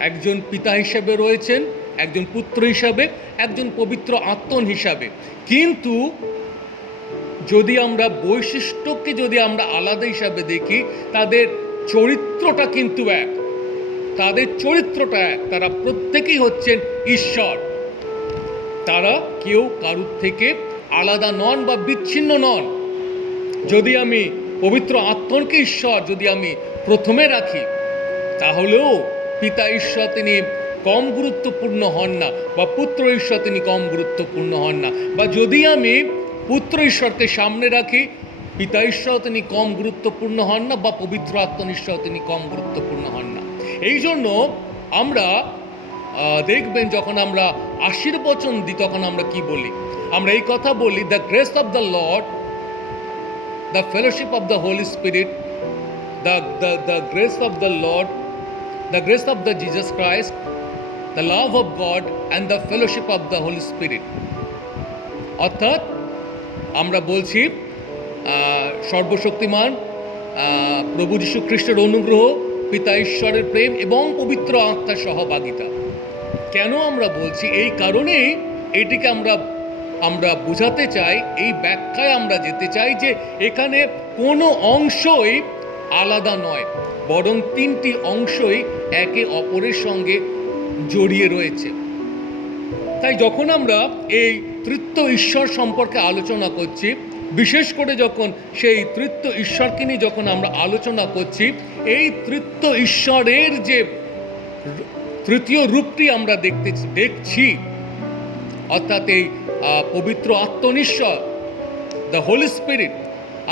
একজন পিতা হিসাবে রয়েছেন, একজন পুত্র হিসাবে, একজন পবিত্র আত্মা হিসাবে, কিন্তু যদি আমরা বৈশিষ্ট্যকে যদি আমরা আলাদা হিসাবে দেখি, তাদের চরিত্রটা কিন্তু এক, তারা প্রত্যেকেই হচ্ছেন ঈশ্বর, তারা কেউ কারুর থেকে আলাদা নন বা বিচ্ছিন্ন নন। যদি আমি পবিত্র আত্মাকে ঈশ্বর যদি আমি প্রথমে রাখি, তাহলেও পিতা ঈশ্বর তিনি কম গুরুত্বপূর্ণ হন না, বা পুত্র ঈশ্বর তিনি কম গুরুত্বপূর্ণ হন না, বা যদি আমি পুত্র ঈশ্বরকে সামনে রাখি, পিতা ঈশ্বর তিনি কম গুরুত্বপূর্ণ হন না, বা পবিত্র আত্মা ঈশ্বর তিনি কম গুরুত্বপূর্ণ হন না। এই জন্য আমরা দেখবেন যখন আমরা আশীর্বচন দিই, তখন আমরা কি বলি? আমরা এই কথা বলি, the grace of the Lord, the fellowship of the Holi spirit, the grace of the Lord, the grace of the Jesus Christ, the love of God and the fellowship of the Holy Spirit। অর্থাৎ আমরা বলছি সর্বশক্তিমান প্রভু যীশু খ্রিস্টের অনুগ্রহ, পিতা ঈশ্বরের প্রেম এবং পবিত্র আত্মার সহভাগিতা। কেন আমরা বলছি? এই কারণেই এটিকে আমরা বোঝাতে চাই, এই ব্যাখ্যায় আমরা যেতে চাই যে এখানে কোনো অংশই আলাদা নয়, বরং 3টি অংশই একে অপরের সঙ্গে জড়িয়ে রয়েছে। তাই যখন আমরা এই তৃতীয় ঈশ্বর সম্পর্কে আলোচনা করছি, বিশেষ করে যখন সেই তৃতীয় ঈশ্বরকে নিয়ে যখন আমরা আলোচনা করছি, এই তৃতীয় ঈশ্বরের যে তৃতীয় রূপটি আমরা দেখছি, অর্থাৎ এই পবিত্র আত্মনিশ্বর, দ্য হোলি স্পিরিট,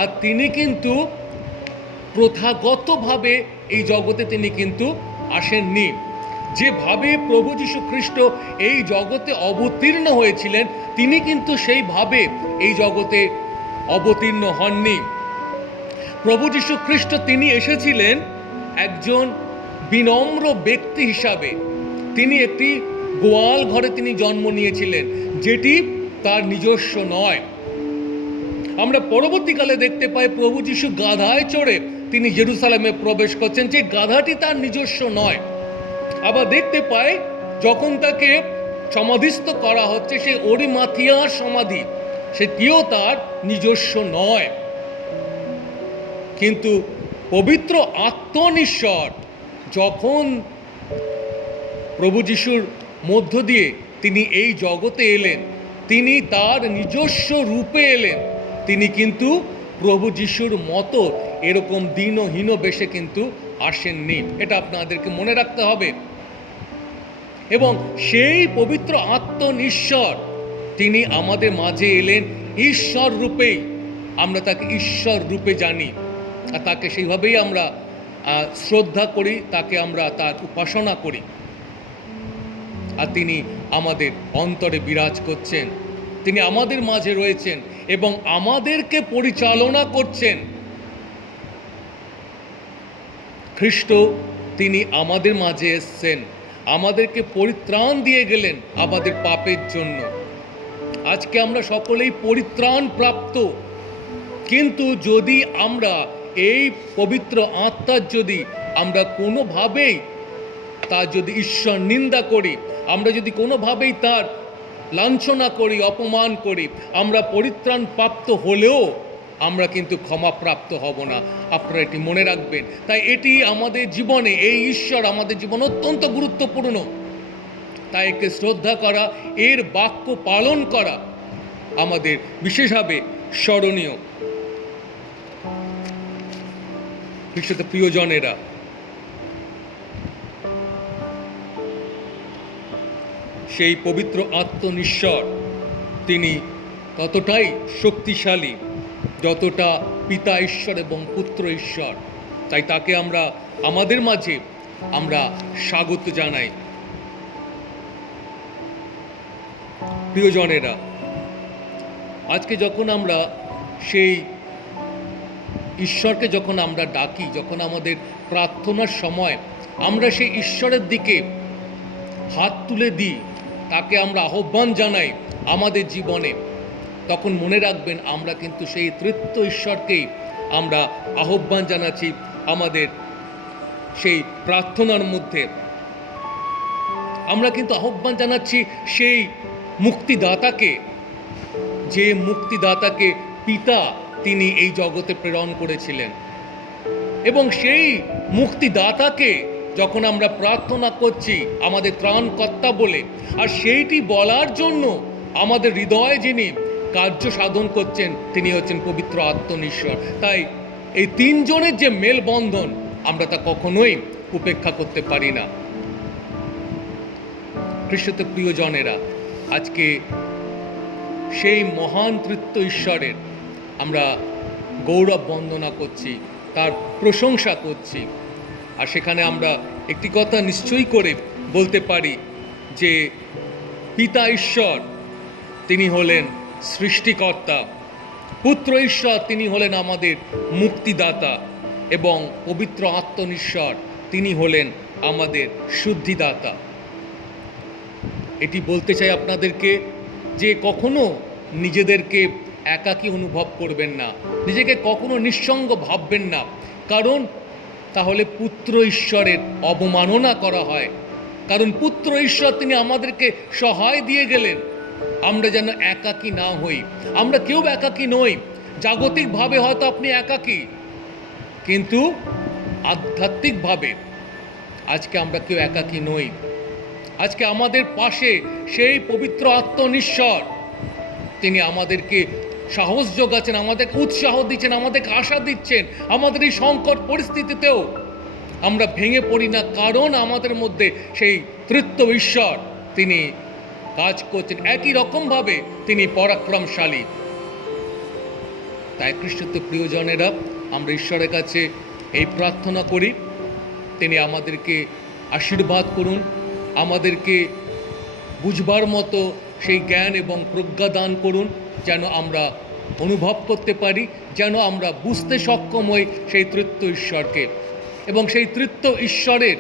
আর তিনি কিন্তু প্রথাগতভাবে এই জগতে তিনি কিন্তু আসেননি। যেভাবে প্রভু যীশু খ্রিস্ট এই জগতে অবতীর্ণ হয়েছিলেন, তিনি কিন্তু সেইভাবে এই জগতে অবতীর্ণ হননি। প্রভু যীশু খ্রিস্ট তিনি এসেছিলেন একজন বিনম্র ব্যক্তি হিসাবে। তিনি একটি গোয়াল ঘরে তিনি জন্ম নিয়েছিলেন, যেটি তার নিজস্ব নয়। আমরা পরবর্তীকালে দেখতে পাই প্রভু যীশু গাধায় চড়ে তিনি জেরুসালেমে প্রবেশ করছেন, যে গাধাটি তার নিজস্ব নয়। আবার দেখতে পাই যখন তাকে সমাধিস্থ করা হচ্ছে, সেই অরিমাথিয়ার সমাধি, সেটিও তার নিজস্ব নয়। কিন্তু পবিত্র আত্মনিশ্বর যখন প্রভু যিশুর মধ্য দিয়ে তিনি এই জগতে এলেন, তিনি তার নিজস্ব রূপে এলেন। তিনি কিন্তু প্রভু যিশুর মতো এরকম দীনহীন বেশে কিন্তু আসেননি, এটা আপনাদেরকে মনে রাখতে হবে। এবং সেই পবিত্র আত্মনিশ্বর তিনি আমাদের মাঝে এলেন ঈশ্বর রূপেই। আমরা তাকে ঈশ্বর রূপে জানি, আর তাকে সেইভাবেই আমরা শ্রদ্ধা করি, তাকে আমরা তার উপাসনা করি। আর তিনি আমাদের অন্তরে বিরাজ করছেন, তিনি আমাদের মাঝে রয়েছেন এবং আমাদেরকে পরিচালনা করছেন। খ্রিস্ট তিনি আমাদের মাঝে এসেছেন, আমাদেরকে পরিত্রাণ দিয়ে গেলেন আমাদের পাপের জন্য। আজকে আমরা সকলেই পরিত্রাণ প্রাপ্ত, কিন্তু যদি আমরা এই পবিত্র আত্মার যদি আমরা কোনোভাবেই তার যদি ঈশ্বর নিন্দা করি, আমরা যদি কোনোভাবেই তার লাঞ্ছনা করি, অপমান করি, আমরা পরিত্রাণ প্রাপ্ত হলেও আমরা কিন্তু ক্ষমাপ্রাপ্ত হব না। আপনারা এটি মনে রাখবেন। তাই এটি আমাদের জীবনে, এই ঈশ্বর আমাদের জীবনে অত্যন্ত গুরুত্বপূর্ণ। তাই একে শ্রদ্ধা করা, এর বাক্য পালন করা আমাদের বিশেষভাবে স্মরণীয়। বিশেষত প্রিয়জনেরা, সেই পবিত্র আত্মনিশ্বর তিনি ততটাই শক্তিশালী যতটা পিতা ঈশ্বর এবং পুত্র ঈশ্বর। তাই তাকে আমরা আমাদের মাঝে আমরা স্বাগত জানাই। প্রিয়জনেরা, আজকে যখন আমরা সেই ঈশ্বরকে যখন আমরা ডাকি, যখন আমাদের প্রার্থনার সময় আমরা সেই ঈশ্বরের দিকে হাত তুলে দিই, তাকে আমরা আহ্বান জানাই আমাদের জীবনে, তখন মনে রাখবেন আমরা কিন্তু সেই তৃতীয় ঈশ্বরকেই আমরা আহ্বান জানাচ্ছি আমাদের সেই প্রার্থনার মধ্যে। আমরা কিন্তু আহ্বান জানাচ্ছি সেই মুক্তিদাতাকে, যে মুক্তিদাতাকে পিতা তিনি এই জগতে প্রেরণ করেছিলেন। এবং সেই মুক্তিদাতাকে যখন আমরা প্রার্থনা করছি আমাদের ত্রাণকর্তা বলে, আর সেইটি বলার জন্য আমাদের হৃদয়ে যিনি কার্য সাধন করছেন তিনি হচ্ছেন পবিত্র আত্মনিশ্বর। তাই এই তিনজনের যে মেলবন্ধন আমরা তা কখনোই উপেক্ষা করতে পারি না। খ্রিস্টতে প্রিয়জনেরা, আজকে সেই মহান তৃতীয় ঈশ্বরের আমরা গৌরব বন্দনা করছি, তার প্রশংসা করছি। আর সেখানে আমরা একটি কথা নিশ্চয়ই করে বলতে পারি যে পিতা ঈশ্বর তিনি হলেন সৃষ্টিকর্তা, পুত্র ঈশ্বর তিনি হলেন আমাদের মুক্তিদাতা, এবং পবিত্র আত্মনিশ্বর তিনি হলেন আমাদের শুদ্ধিদাতা। এটি বলতে চাই আপনাদেরকে যে কখনো নিজেদেরকে একাকী অনুভব করবেন না, নিজেকে কখনো নিঃসঙ্গ ভাববেন না, কারণ তাহলে পুত্র ঈশ্বরের অবমাননা করা হয়। কারণ পুত্র ঈশ্বর তিনি আমাদেরকে সহায় দিয়ে গেলেন আমরা যেন একাকী না হই। আমরা কেউ একাকী নই। জাগতিকভাবে হয়তো আপনি একাকী, কিন্তু আধ্যাত্মিকভাবে আজকে আমরা কেউ একাকী নই। আজকে আমাদের পাশে সেই পবিত্র আত্মনিশ্বর তিনি আমাদেরকে সাহস যোগাচ্ছেন, আমাদেরকে উৎসাহ দিচ্ছেন, আমাদেরকে আশা দিচ্ছেন। আমাদের এই সংকট পরিস্থিতিতেও আমরা ভেঙে পড়ি না, কারণ আমাদের মধ্যে সেই তৃতীয় ঈশ্বর তিনি কাজ করছেন। একই রকমভাবে তিনি পরাক্রমশালী। তাই খ্রিস্টত্ব প্রিয়জনেরা, আমরা ঈশ্বরের কাছে এই প্রার্থনা করি তিনি আমাদেরকে আশীর্বাদ করুন, আমাদেরকে বুঝবার মতো সেই জ্ঞান এবং প্রজ্ঞা দান করুন, যেন আমরা অনুভব করতে পারি, যেন আমরা বুঝতে সক্ষম হই সেই তৃতীয় ঈশ্বরকে, এবং সেই তৃতীয় ঈশ্বরের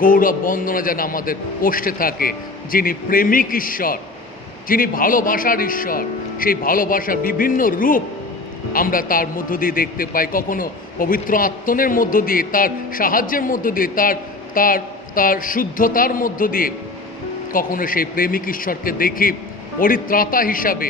গৌরব বন্দনা যেন আমাদের ওষ্ঠে থাকে, যিনি প্রেমিক ঈশ্বর, যিনি ভালোবাসার ঈশ্বর। সেই ভালোবাসার বিভিন্ন রূপ আমরা তার মধ্য দিয়ে দেখতে পাই, কখনো পবিত্র আত্মনের মধ্য দিয়ে, তার সাহায্যের মধ্য দিয়ে, তার শুদ্ধতার মধ্য দিয়ে, কখনো সেই প্রেমিক ঈশ্বরকে দেখি পরিত্রাতা হিসাবে,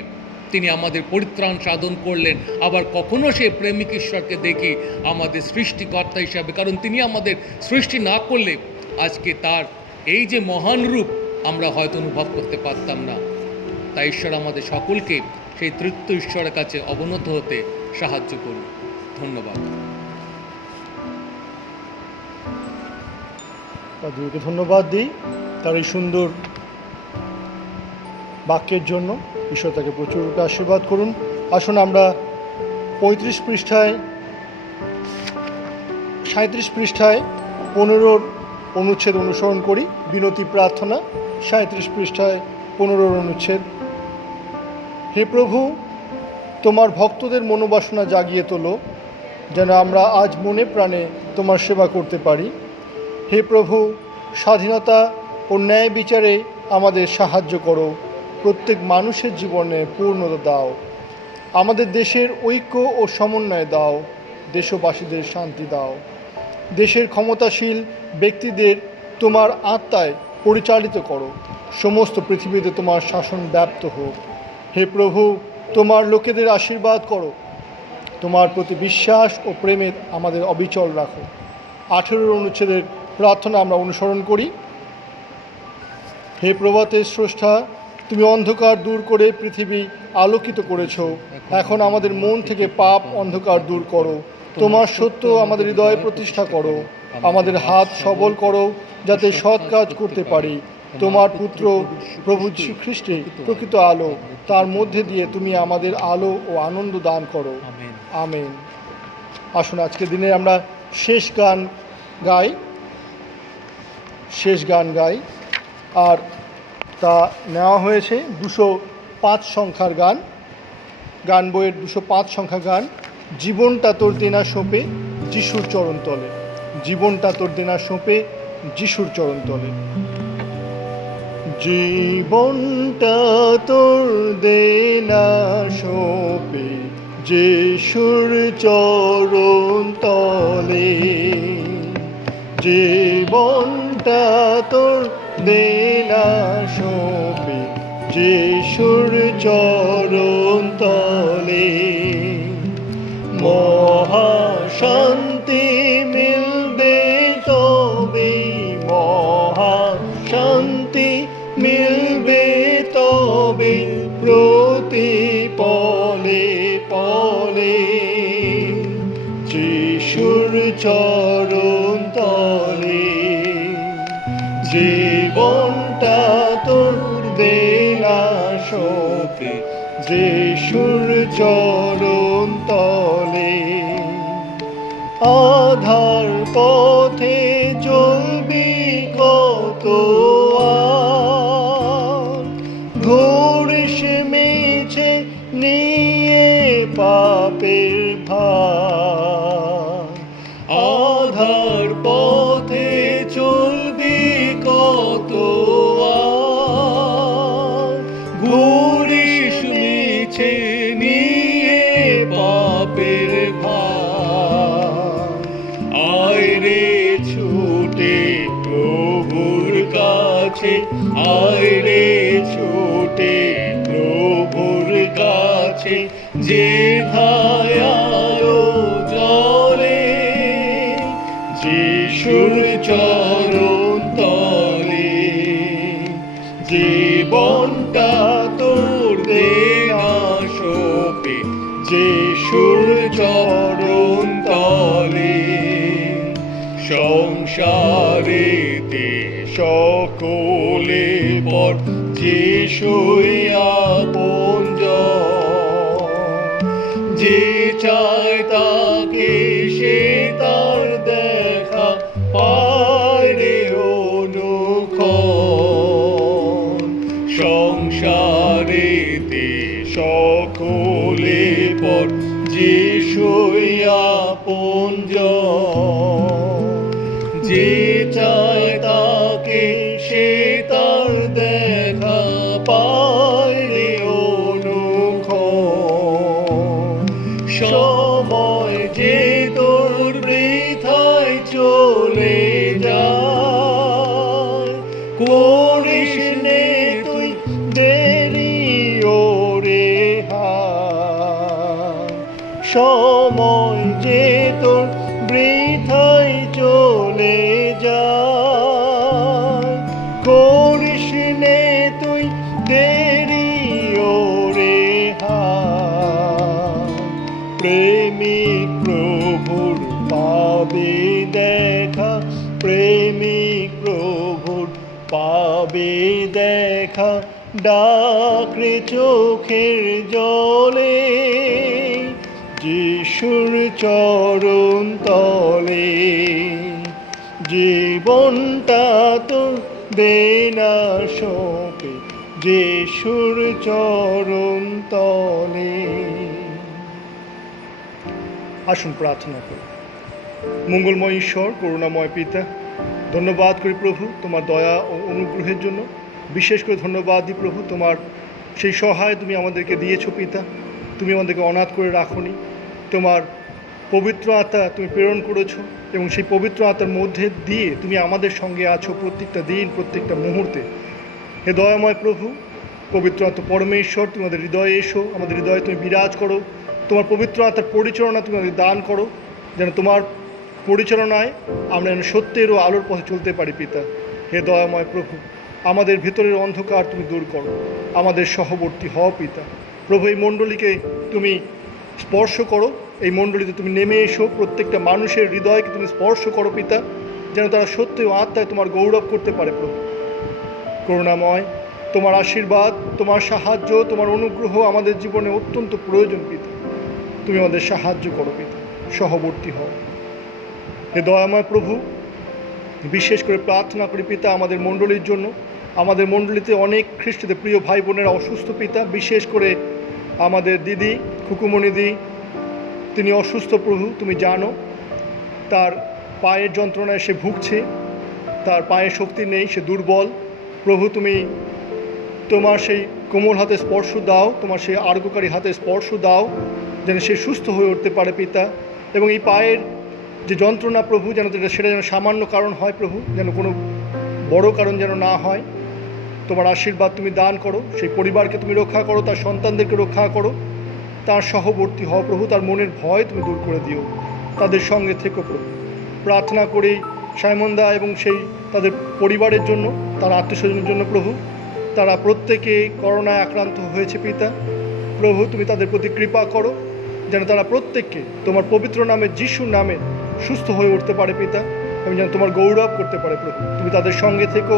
তিনি আমাদের পরিত্রাণ সাধন করলেন। আবার কখনো সে প্রেমিক ঈশ্বরকে দেখি আমাদের সৃষ্টিকর্তা হিসাবে, কারণ তিনি আমাদের সৃষ্টি না করলে আজকে তার এই যে মহান রূপ আমরা হয়তো অনুভব করতে পারতাম না। তাই ঈশ্বর আমাদের সকলকে সেই তৃতীয় ঈশ্বরের কাছে অবনত হতে সাহায্য করুন। ধন্যবাদ। পাদ্রীকে ধন্যবাদ দিই তার এই সুন্দর বাক্যের জন্য। ঈশ্বর তাকে প্রচুর রূপে আশীর্বাদ করুন। আসুন আমরা 35 পৃষ্ঠায় 37 পৃষ্ঠায় 15 অনুচ্ছেদ অনুসরণ করি। বিনতি প্রার্থনা 37 পৃষ্ঠায় 15 অনুচ্ছেদ। হে প্রভু, তোমার ভক্তদের মনোবাসনা জাগিয়ে তোলো, যেন আমরা আজ মনে প্রাণে তোমার সেবা করতে পারি। হে প্রভু, স্বাধীনতা ও ন্যায় বিচারে আমাদের সাহায্য করো। প্রত্যেক মানুষের জীবনে পূর্ণতা দাও। আমাদের দেশের ঐক্য ও সমন্বয় দাও। দেশবাসীদের শান্তি দাও। দেশের ক্ষমতাশীল ব্যক্তিদের তোমার আত্মায় পরিচালিত করো। সমস্ত পৃথিবীতে তোমার শাসন ব্যাপ্ত হোক। হে প্রভু, তোমার লোকেদের আশীর্বাদ করো। তোমার প্রতি বিশ্বাস ও প্রেমে আমাদের অবিচল রাখো। 18 অনুচ্ছেদের প্রার্থনা আমরা অনুসরণ করি। হে প্রভাতের স্রষ্টা, তুমি অন্ধকার দূর করে পৃথিবী আলোকিত করেছ। এখন আমাদের মন থেকে পাপ অন্ধকার দূর করো। তোমার সত্য আমাদের হৃদয়ে প্রতিষ্ঠা করো। আমাদের হাত সবল করো যাতে সৎ কাজ করতে পারি। তোমার পুত্র প্রভু যীশু খ্রিস্টে প্রকৃত আলো, তার মধ্যে দিয়ে তুমি আমাদের আলো ও আনন্দ দান করো। আমেন। আসুন আজকের দিনে আমরা শেষ গান গাই। আর তা নেওয়া হয়েছে 205 সংখ্যার গান বইয়ের 205 সংখ্যা গান। জীবনটা তোর দেনা সোঁপে যিশুর চরণ তলে। জীবনটা তোর দেনা সোঁপে যিশুর চরণ তলে। জীবনটা তোর দেনা সোঁপে যিশুর চরণ তলে। জীবনটা তোর দেনা সোঁপে যিশুর চরণ তলে। মহাশান্তি মিলবে তবে, মহাশান্তি মিলবে তবে প্রতি পলে পলে যিশুর চরণ তলে। জীবনটা তোর দেনা সোঁপে যিশুর চরণ তলে। আধার পথে চলবি কত আর, ঘুরিস মিছে নিয়ে পাপের ভার। আধার পথে চলবি কত আর, ঘুরিস মিছে নিয়ে পাপের ভার। আয় রে ছুটে প্রভুর কাছে, আয় রে ছুটে প্রভুর কাছে, যেথায় আলো জ্বলে যিশুর চরণ তলে। জীবনটা তোর দেনা সোঁপে যিশুর চরণ তলে। সংসারেতে সকলে পর যিশুই আপনজন। যে চায় তাকে সে তার দেখা পায় রে অনুক্ষণ। সংসারেতে সকলে পর যিশুই আপনজন। যে চায় তাকে সে তার দেখা পায় রে অনুক্ষণ। সময় যে তোর বৃথায় চলে যায়, করিস নে তুই দেরি ওরে হা। সময় যে তোর বৃথায় চলে যায়, করিস নে তুই দেরি ওরে হায়। প্রেমিক প্রভুর পাবে দেখা, প্রেমিক প্রভুর পাবে দেখা, ডাকরে চোখের জলে যিশুর চরণ তলে। জীবনটা তো দেনা সঁপে যিশুর চরণ তলে। আসুন প্রার্থনা করি। মঙ্গলময় ঈশ্বর, করুণাময় পিতা, ধন্যবাদ করি প্রভু তোমার দয়া ও অনুগ্রহের জন্য। বিশেষ করে ধন্যবাদ দিই প্রভু তোমার সেই সহায় তুমি আমাদেরকে দিয়েছো পিতা। তুমি আমাদেরকে অনাথ করে রাখোনি, তোমার পবিত্র আত্মা তুমি প্রেরণ করেছো এবং সেই পবিত্র আত্মার মধ্যে দিয়ে তুমি আমাদের সঙ্গে আছো প্রত্যেকটা দিন, প্রত্যেকটা মুহূর্তে। হে দয়াময় প্রভু, পবিত্র আত্মা পরমেশ্বর, তুমি আমাদের হৃদয়ে এসো, আমাদের হৃদয়ে তুমি বিরাজ করো। তোমার পবিত্র আত্মার পরিচালনা তুমি আমাদের দান করো, যেন তোমার পরিচালনায় আমরা যেন সত্যের ও আলোর পথে চলতে পারি পিতা। হে দয়াময় প্রভু, আমাদের ভেতরের অন্ধকার তুমি দূর করো, আমাদের সহবর্তী হও পিতা। প্রভু, এই মণ্ডলীকে তুমি স্পর্শ করো, এই মণ্ডলীতে তুমি নেমে এসো, প্রত্যেকটা মানুষের হৃদয়কে তুমি স্পর্শ করো পিতা, যেন তারা সত্য ও আত্মায় তোমার গৌরব করতে পারে প্রভু। করুণাময়, তোমার আশীর্বাদ, তোমার সাহায্য, তোমার অনুগ্রহ আমাদের জীবনে অত্যন্ত প্রয়োজন পিতা। তুমি আমাদের সাহায্য করো পিতা, সহবর্তী হও। হে দয়াময় প্রভু, বিশেষ করে প্রার্থনা করি পিতা আমাদের মণ্ডলীর জন্য। আমাদের মণ্ডলীতে অনেক খ্রিস্টদের প্রিয় ভাই বোনেরা অসুস্থ পিতা, বিশেষ করে আমাদের দিদি খুকুমণি দি, তিনি অসুস্থ প্রভু, তুমি জানো। তার পায়ের যন্ত্রণায় সে ভুগছে, তার পায়ে শক্তি নেই, সে দুর্বল। প্রভু, তুমি তোমার সেই কোমল হাতে স্পর্শ দাও, তোমার সেই আরোগ্যকারী হাতে স্পর্শ দাও, যেন সে সুস্থ হয়ে উঠতে পারে পিতা। এবং এই পায়ের যে যন্ত্রণা প্রভু, যেন সেটা যেন সামান্য কারণ হয় প্রভু, যেন কোনো বড় কারণ যেন না হয়। তোমার আশীর্বাদ তুমি দান করো, সেই পরিবারকে তুমি রক্ষা করো, তার সন্তানদেরকে রক্ষা করো, তার সহবর্তী হও প্রভু, তার মনের ভয় তুমি দূর করে দিও, তাদের সঙ্গে থেকো প্রভু। প্রার্থনা করি সাইমনদা এবং সেই তাদের পরিবারের জন্য, তার আত্মীয়স্বজনের জন্য প্রভু। তারা প্রত্যেকে করোনায় আক্রান্ত হয়েছে পিতা। প্রভু, তুমি তাদের প্রতি কৃপা করো, যেন তারা প্রত্যেককে তোমার পবিত্র নামে, যিশুর নামে সুস্থ হয়ে উঠতে পারে পিতা, এবং যেন তোমার গৌরব করতে পারে প্রভু। তুমি তাদের সঙ্গে থেকো,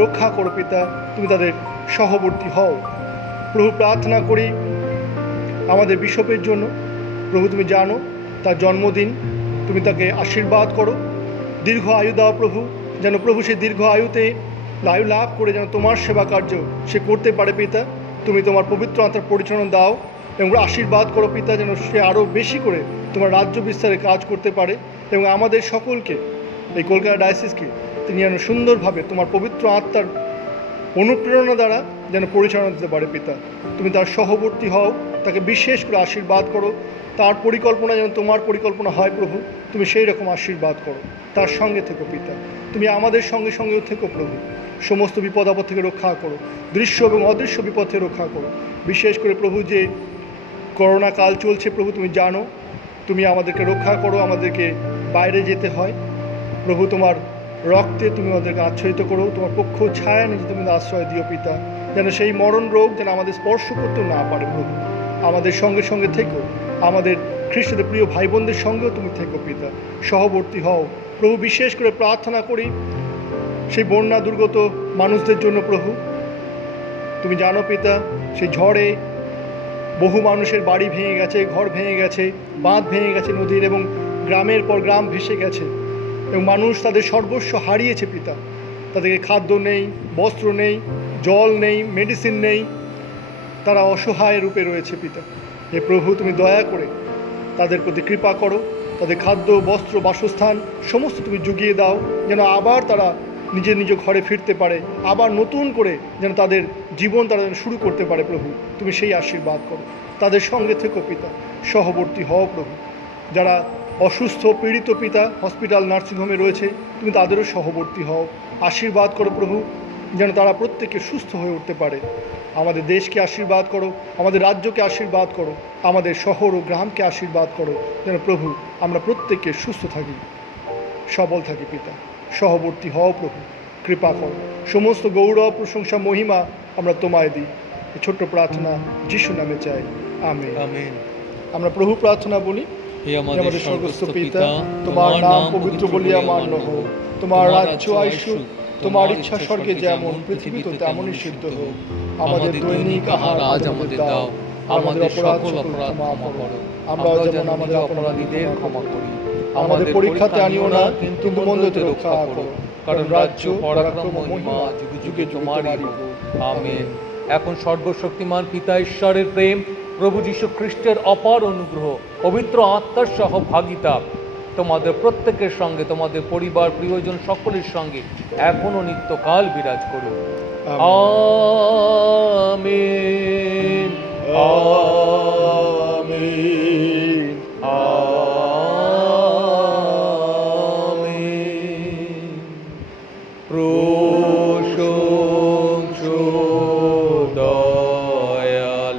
রক্ষা করো পিতা, তুমি তাদের সহবর্তী হও প্রভু। প্রার্থনা করি আমাদের বিশপের জন্য। প্রভু, তুমি জানো তার জন্মদিন, তুমি তাকে আশীর্বাদ করো, দীর্ঘ আয়ু দাও প্রভু, যেন প্রভু সেই দীর্ঘ আয়ুতে আয়ু লাভ করে যেন তোমার সেবা কার্য সে করতে পারে পিতা। তুমি তোমার পবিত্র আত্মার পরিচালনা দাও এবং আশীর্বাদ করো পিতা, যেন সে আরও বেশি করে তোমার রাজ্য বিস্তারে কাজ করতে পারে, এবং আমাদের সকলকে, এই কলকাতা ডায়াসিসকে তিনি যেন সুন্দরভাবে তোমার পবিত্র আত্মার অনুপ্রেরণা দ্বারা যেন পরিচালনা দিতে পারে পিতা। তুমি তার সহবর্তী হও, তাকে বিশেষ করে আশীর্বাদ করো, তার পরিকল্পনা যেন তোমার পরিকল্পনা হয় প্রভু, তুমি সেই রকম আশীর্বাদ করো, তার সঙ্গে থেকো পিতা। তুমি আমাদের সঙ্গে সঙ্গেও থেকো প্রভু, সমস্ত বিপদ আপদ থেকে রক্ষা করো, দৃশ্য এবং অদৃশ্য বিপদ থেকে রক্ষা করো। বিশেষ করে প্রভু, যে করোনা কাল চলছে প্রভু, তুমি জানো, তুমি আমাদেরকে রক্ষা করো, আমাদেরকে বাইরে যেতে হয় প্রভু, তোমার রক্তে তুমি আমাদেরকে আচ্ছাদিত করো, তোমার পক্ষ ছায়া নিয়ে তুমি আশ্রয় দিও পিতা, যেন সেই মরণ রোগ যেন আমাদের স্পর্শ করতে না পারে প্রভু। আমাদের সঙ্গে সঙ্গে থেকো, আমাদের খ্রিস্টদের প্রিয় ভাই বোনদের সঙ্গেও তুমি থেকো পিতা, সহবর্তী হও প্রভু। বিশেষ করে প্রার্থনা করি সেই বন্যা দুর্গত মানুষদের জন্য প্রভু। তুমি জানো পিতা, সেই ঝড়ে বহু মানুষের বাড়ি ভেঙে গেছে, ঘর ভেঙে গেছে, বাঁধ ভেঙে গেছে নদীর, এবং গ্রামের পর গ্রাম ভেসে গেছে, এবং মানুষ তাদের সর্বস্ব হারিয়েছে পিতা। তাদেরকে খাদ্য নেই, বস্ত্র নেই, জল নেই, মেডিসিন নেই, তারা অসহায় রূপে রয়েছে পিতা। হে প্রভু, তুমি দয়া করে তাদের প্রতি কৃপা করো, তাদের খাদ্য, বস্ত্র, বাসস্থান সমস্ত তুমি জুগিয়ে দাও, যেন আবার তারা নিজ নিজ ঘরে ফিরতে পারে, আবার নতুন করে যেন তাদের জীবন তারা যেন শুরু করতে পারে প্রভু। তুমি সেই আশীর্বাদ করো, তাদের সঙ্গে থেকো পিতা, সহবর্তী হও প্রভু। যারা অসুস্থ পীড়িত পিতা হসপিটাল নার্সিংহোমে রয়েছে, তুমি তাদেরও সহবর্তী হও, আশীর্বাদ করো প্রভু। যেন তারা প্রত্যেকে সুস্থ হয়ে উঠতে পারে। আমাদের দেশকে আশীর্বাদ করো, আমাদের রাজ্যকে আশীর্বাদ করো, আমাদের শহর ও গ্রামকে আশীর্বাদ করো, যেন প্রভু আমরা প্রত্যেকে সুস্থ থাকি, সবল থাকি। পিতা, সহবর্তী হও প্রভু, কৃপা করো। সমস্ত গৌরব, প্রশংসা, মহিমা আমরা তোমায় দিই। এই ছোট্ট প্রার্থনা যিশু নামে চাই, আমেন। আমেন। আমরা প্রভু প্রার্থনা বলি। হে আমাদের স্বর্গস্থ পিতা, তোমার নাম পবিত্র বলিয়া মান্য হোক, তোমার রাজ্য আইসুক, তোমার ইচ্ছা স্বর্গে যেমন পৃথিবীতে তেমনই সিদ্ধ হোক। আমাদের দৈনিক আহার আজ আমাদের দাও, আমাদের অপরাধ ক্ষমা করো, আমরা যেমন আমাদের অপরাধীদের ক্ষমা করি। আমাদের পরীক্ষাতে আনিও না, কিন্তু মন্দ হতে রক্ষা করো, কারণ রাজ্য, পরাক্রম ও মহিমা যুগে যুগে তোমারই হোক, আমেন। এখন সর্বশক্তিমান পিতা ঈশ্বরের প্রেম, প্রভু যীশু খ্রিস্টের অপার অনুগ্রহ, পবিত্র আত্মার সহভাগিতা তোমাদের প্রত্যেকের সঙ্গে, তোমাদের পরিবার, প্রিয়জন সকলের সঙ্গে এখনো নিত্যকাল বিরাজ করুন। আমেন। আমেন। আমেন। প্রশংসা দয়াল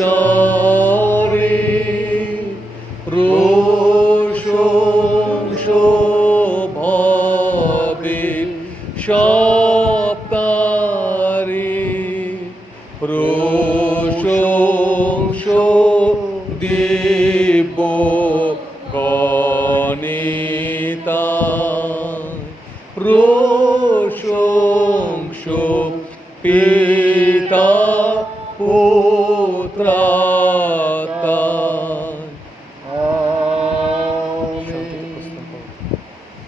ঈশ্বরে, প্রশংসা ভাবে সপ্তারে, প্রশংসা দেব গণিতা, প্রশংসা পিতা পুত্রাত্মা।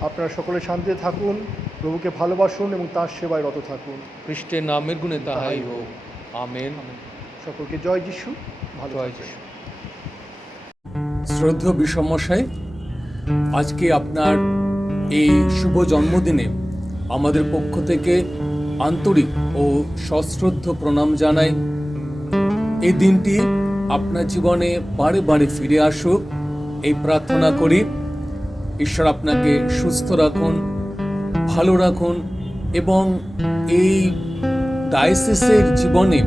আপনারা সকলে শান্তিতে থাকুন, প্রভুকে ভালোবাসুন এবং তার সেবায় রত থাকুন। খ্রিস্টের নামের গুণে তাহাই হোক, আমেন। সকলকে জয় যিশু, ভালো জয় থাকবেন। যিশু। শ্রদ্ধেয় বিষমশাই, আজকে আপনার এই শুভ জন্মদিনে আমাদের পক্ষ থেকে আন্তরিক ও সশ্রদ্ধ প্রণাম জানাই। এই দিনটি আপনার জীবনে বারে বারে ফিরে আসুক এই প্রার্থনা করি। ঈশ্বর আপনাকে সুস্থ রাখুন, ভালো রাখুন এবং এই ডায়োসিসের জীবনে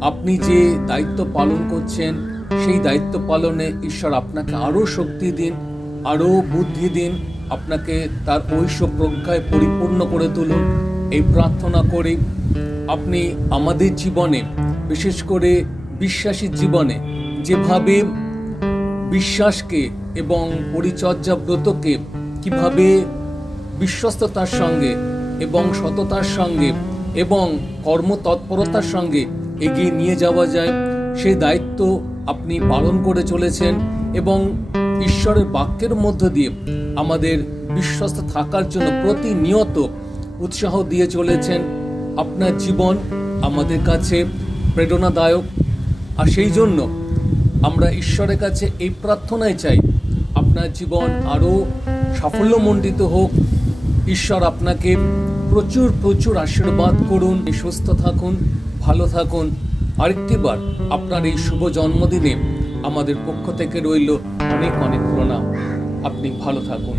আপনি যে দায়িত্ব পালন করছেন সেই দায়িত্ব পালনে ঈশ্বর আপনাকে আরও শক্তি দিন, আরও বুদ্ধি দিন, আপনাকে তার ঐশ্ব প্রজ্ঞায় পরিপূর্ণ করে তুলুন এই প্রার্থনা করে। আপনি আমাদের জীবনে, বিশেষ করে বিশ্বাসী জীবনে, যেভাবে বিশ্বাসকে এবং পরিচর্যা ব্রতকে কিভাবে বিশ্বস্ততার সঙ্গে এবং সততার সঙ্গে এবং কর্মতৎপরতার সঙ্গে এগিয়ে নিয়ে যাওয়া যায় সেই দায়িত্ব আপনি পালন করে চলেছেন এবং ঈশ্বরের বাক্যের মধ্য দিয়ে আমাদের বিশ্বস্ত থাকার জন্য প্রতিনিয়ত উৎসাহ দিয়ে চলেছেন। আপনার জীবন আমাদের কাছে প্রেরণাদায়ক, আর সেই জন্য আমরা ঈশ্বরের কাছে এই প্রার্থনাই চাই আপনার জীবন আরও সাফল্যমণ্ডিত হোক। ঈশ্বর আপনাকে প্রচুর প্রচুর আশীর্বাদ করুন, সুস্থ থাকুন, ভালো থাকুন। আরেকটিবার আপনার এই শুভ জন্মদিনে আমাদের পক্ষ থেকে রইল অনেক অনেক প্রণাম। আপনি ভালো থাকুন।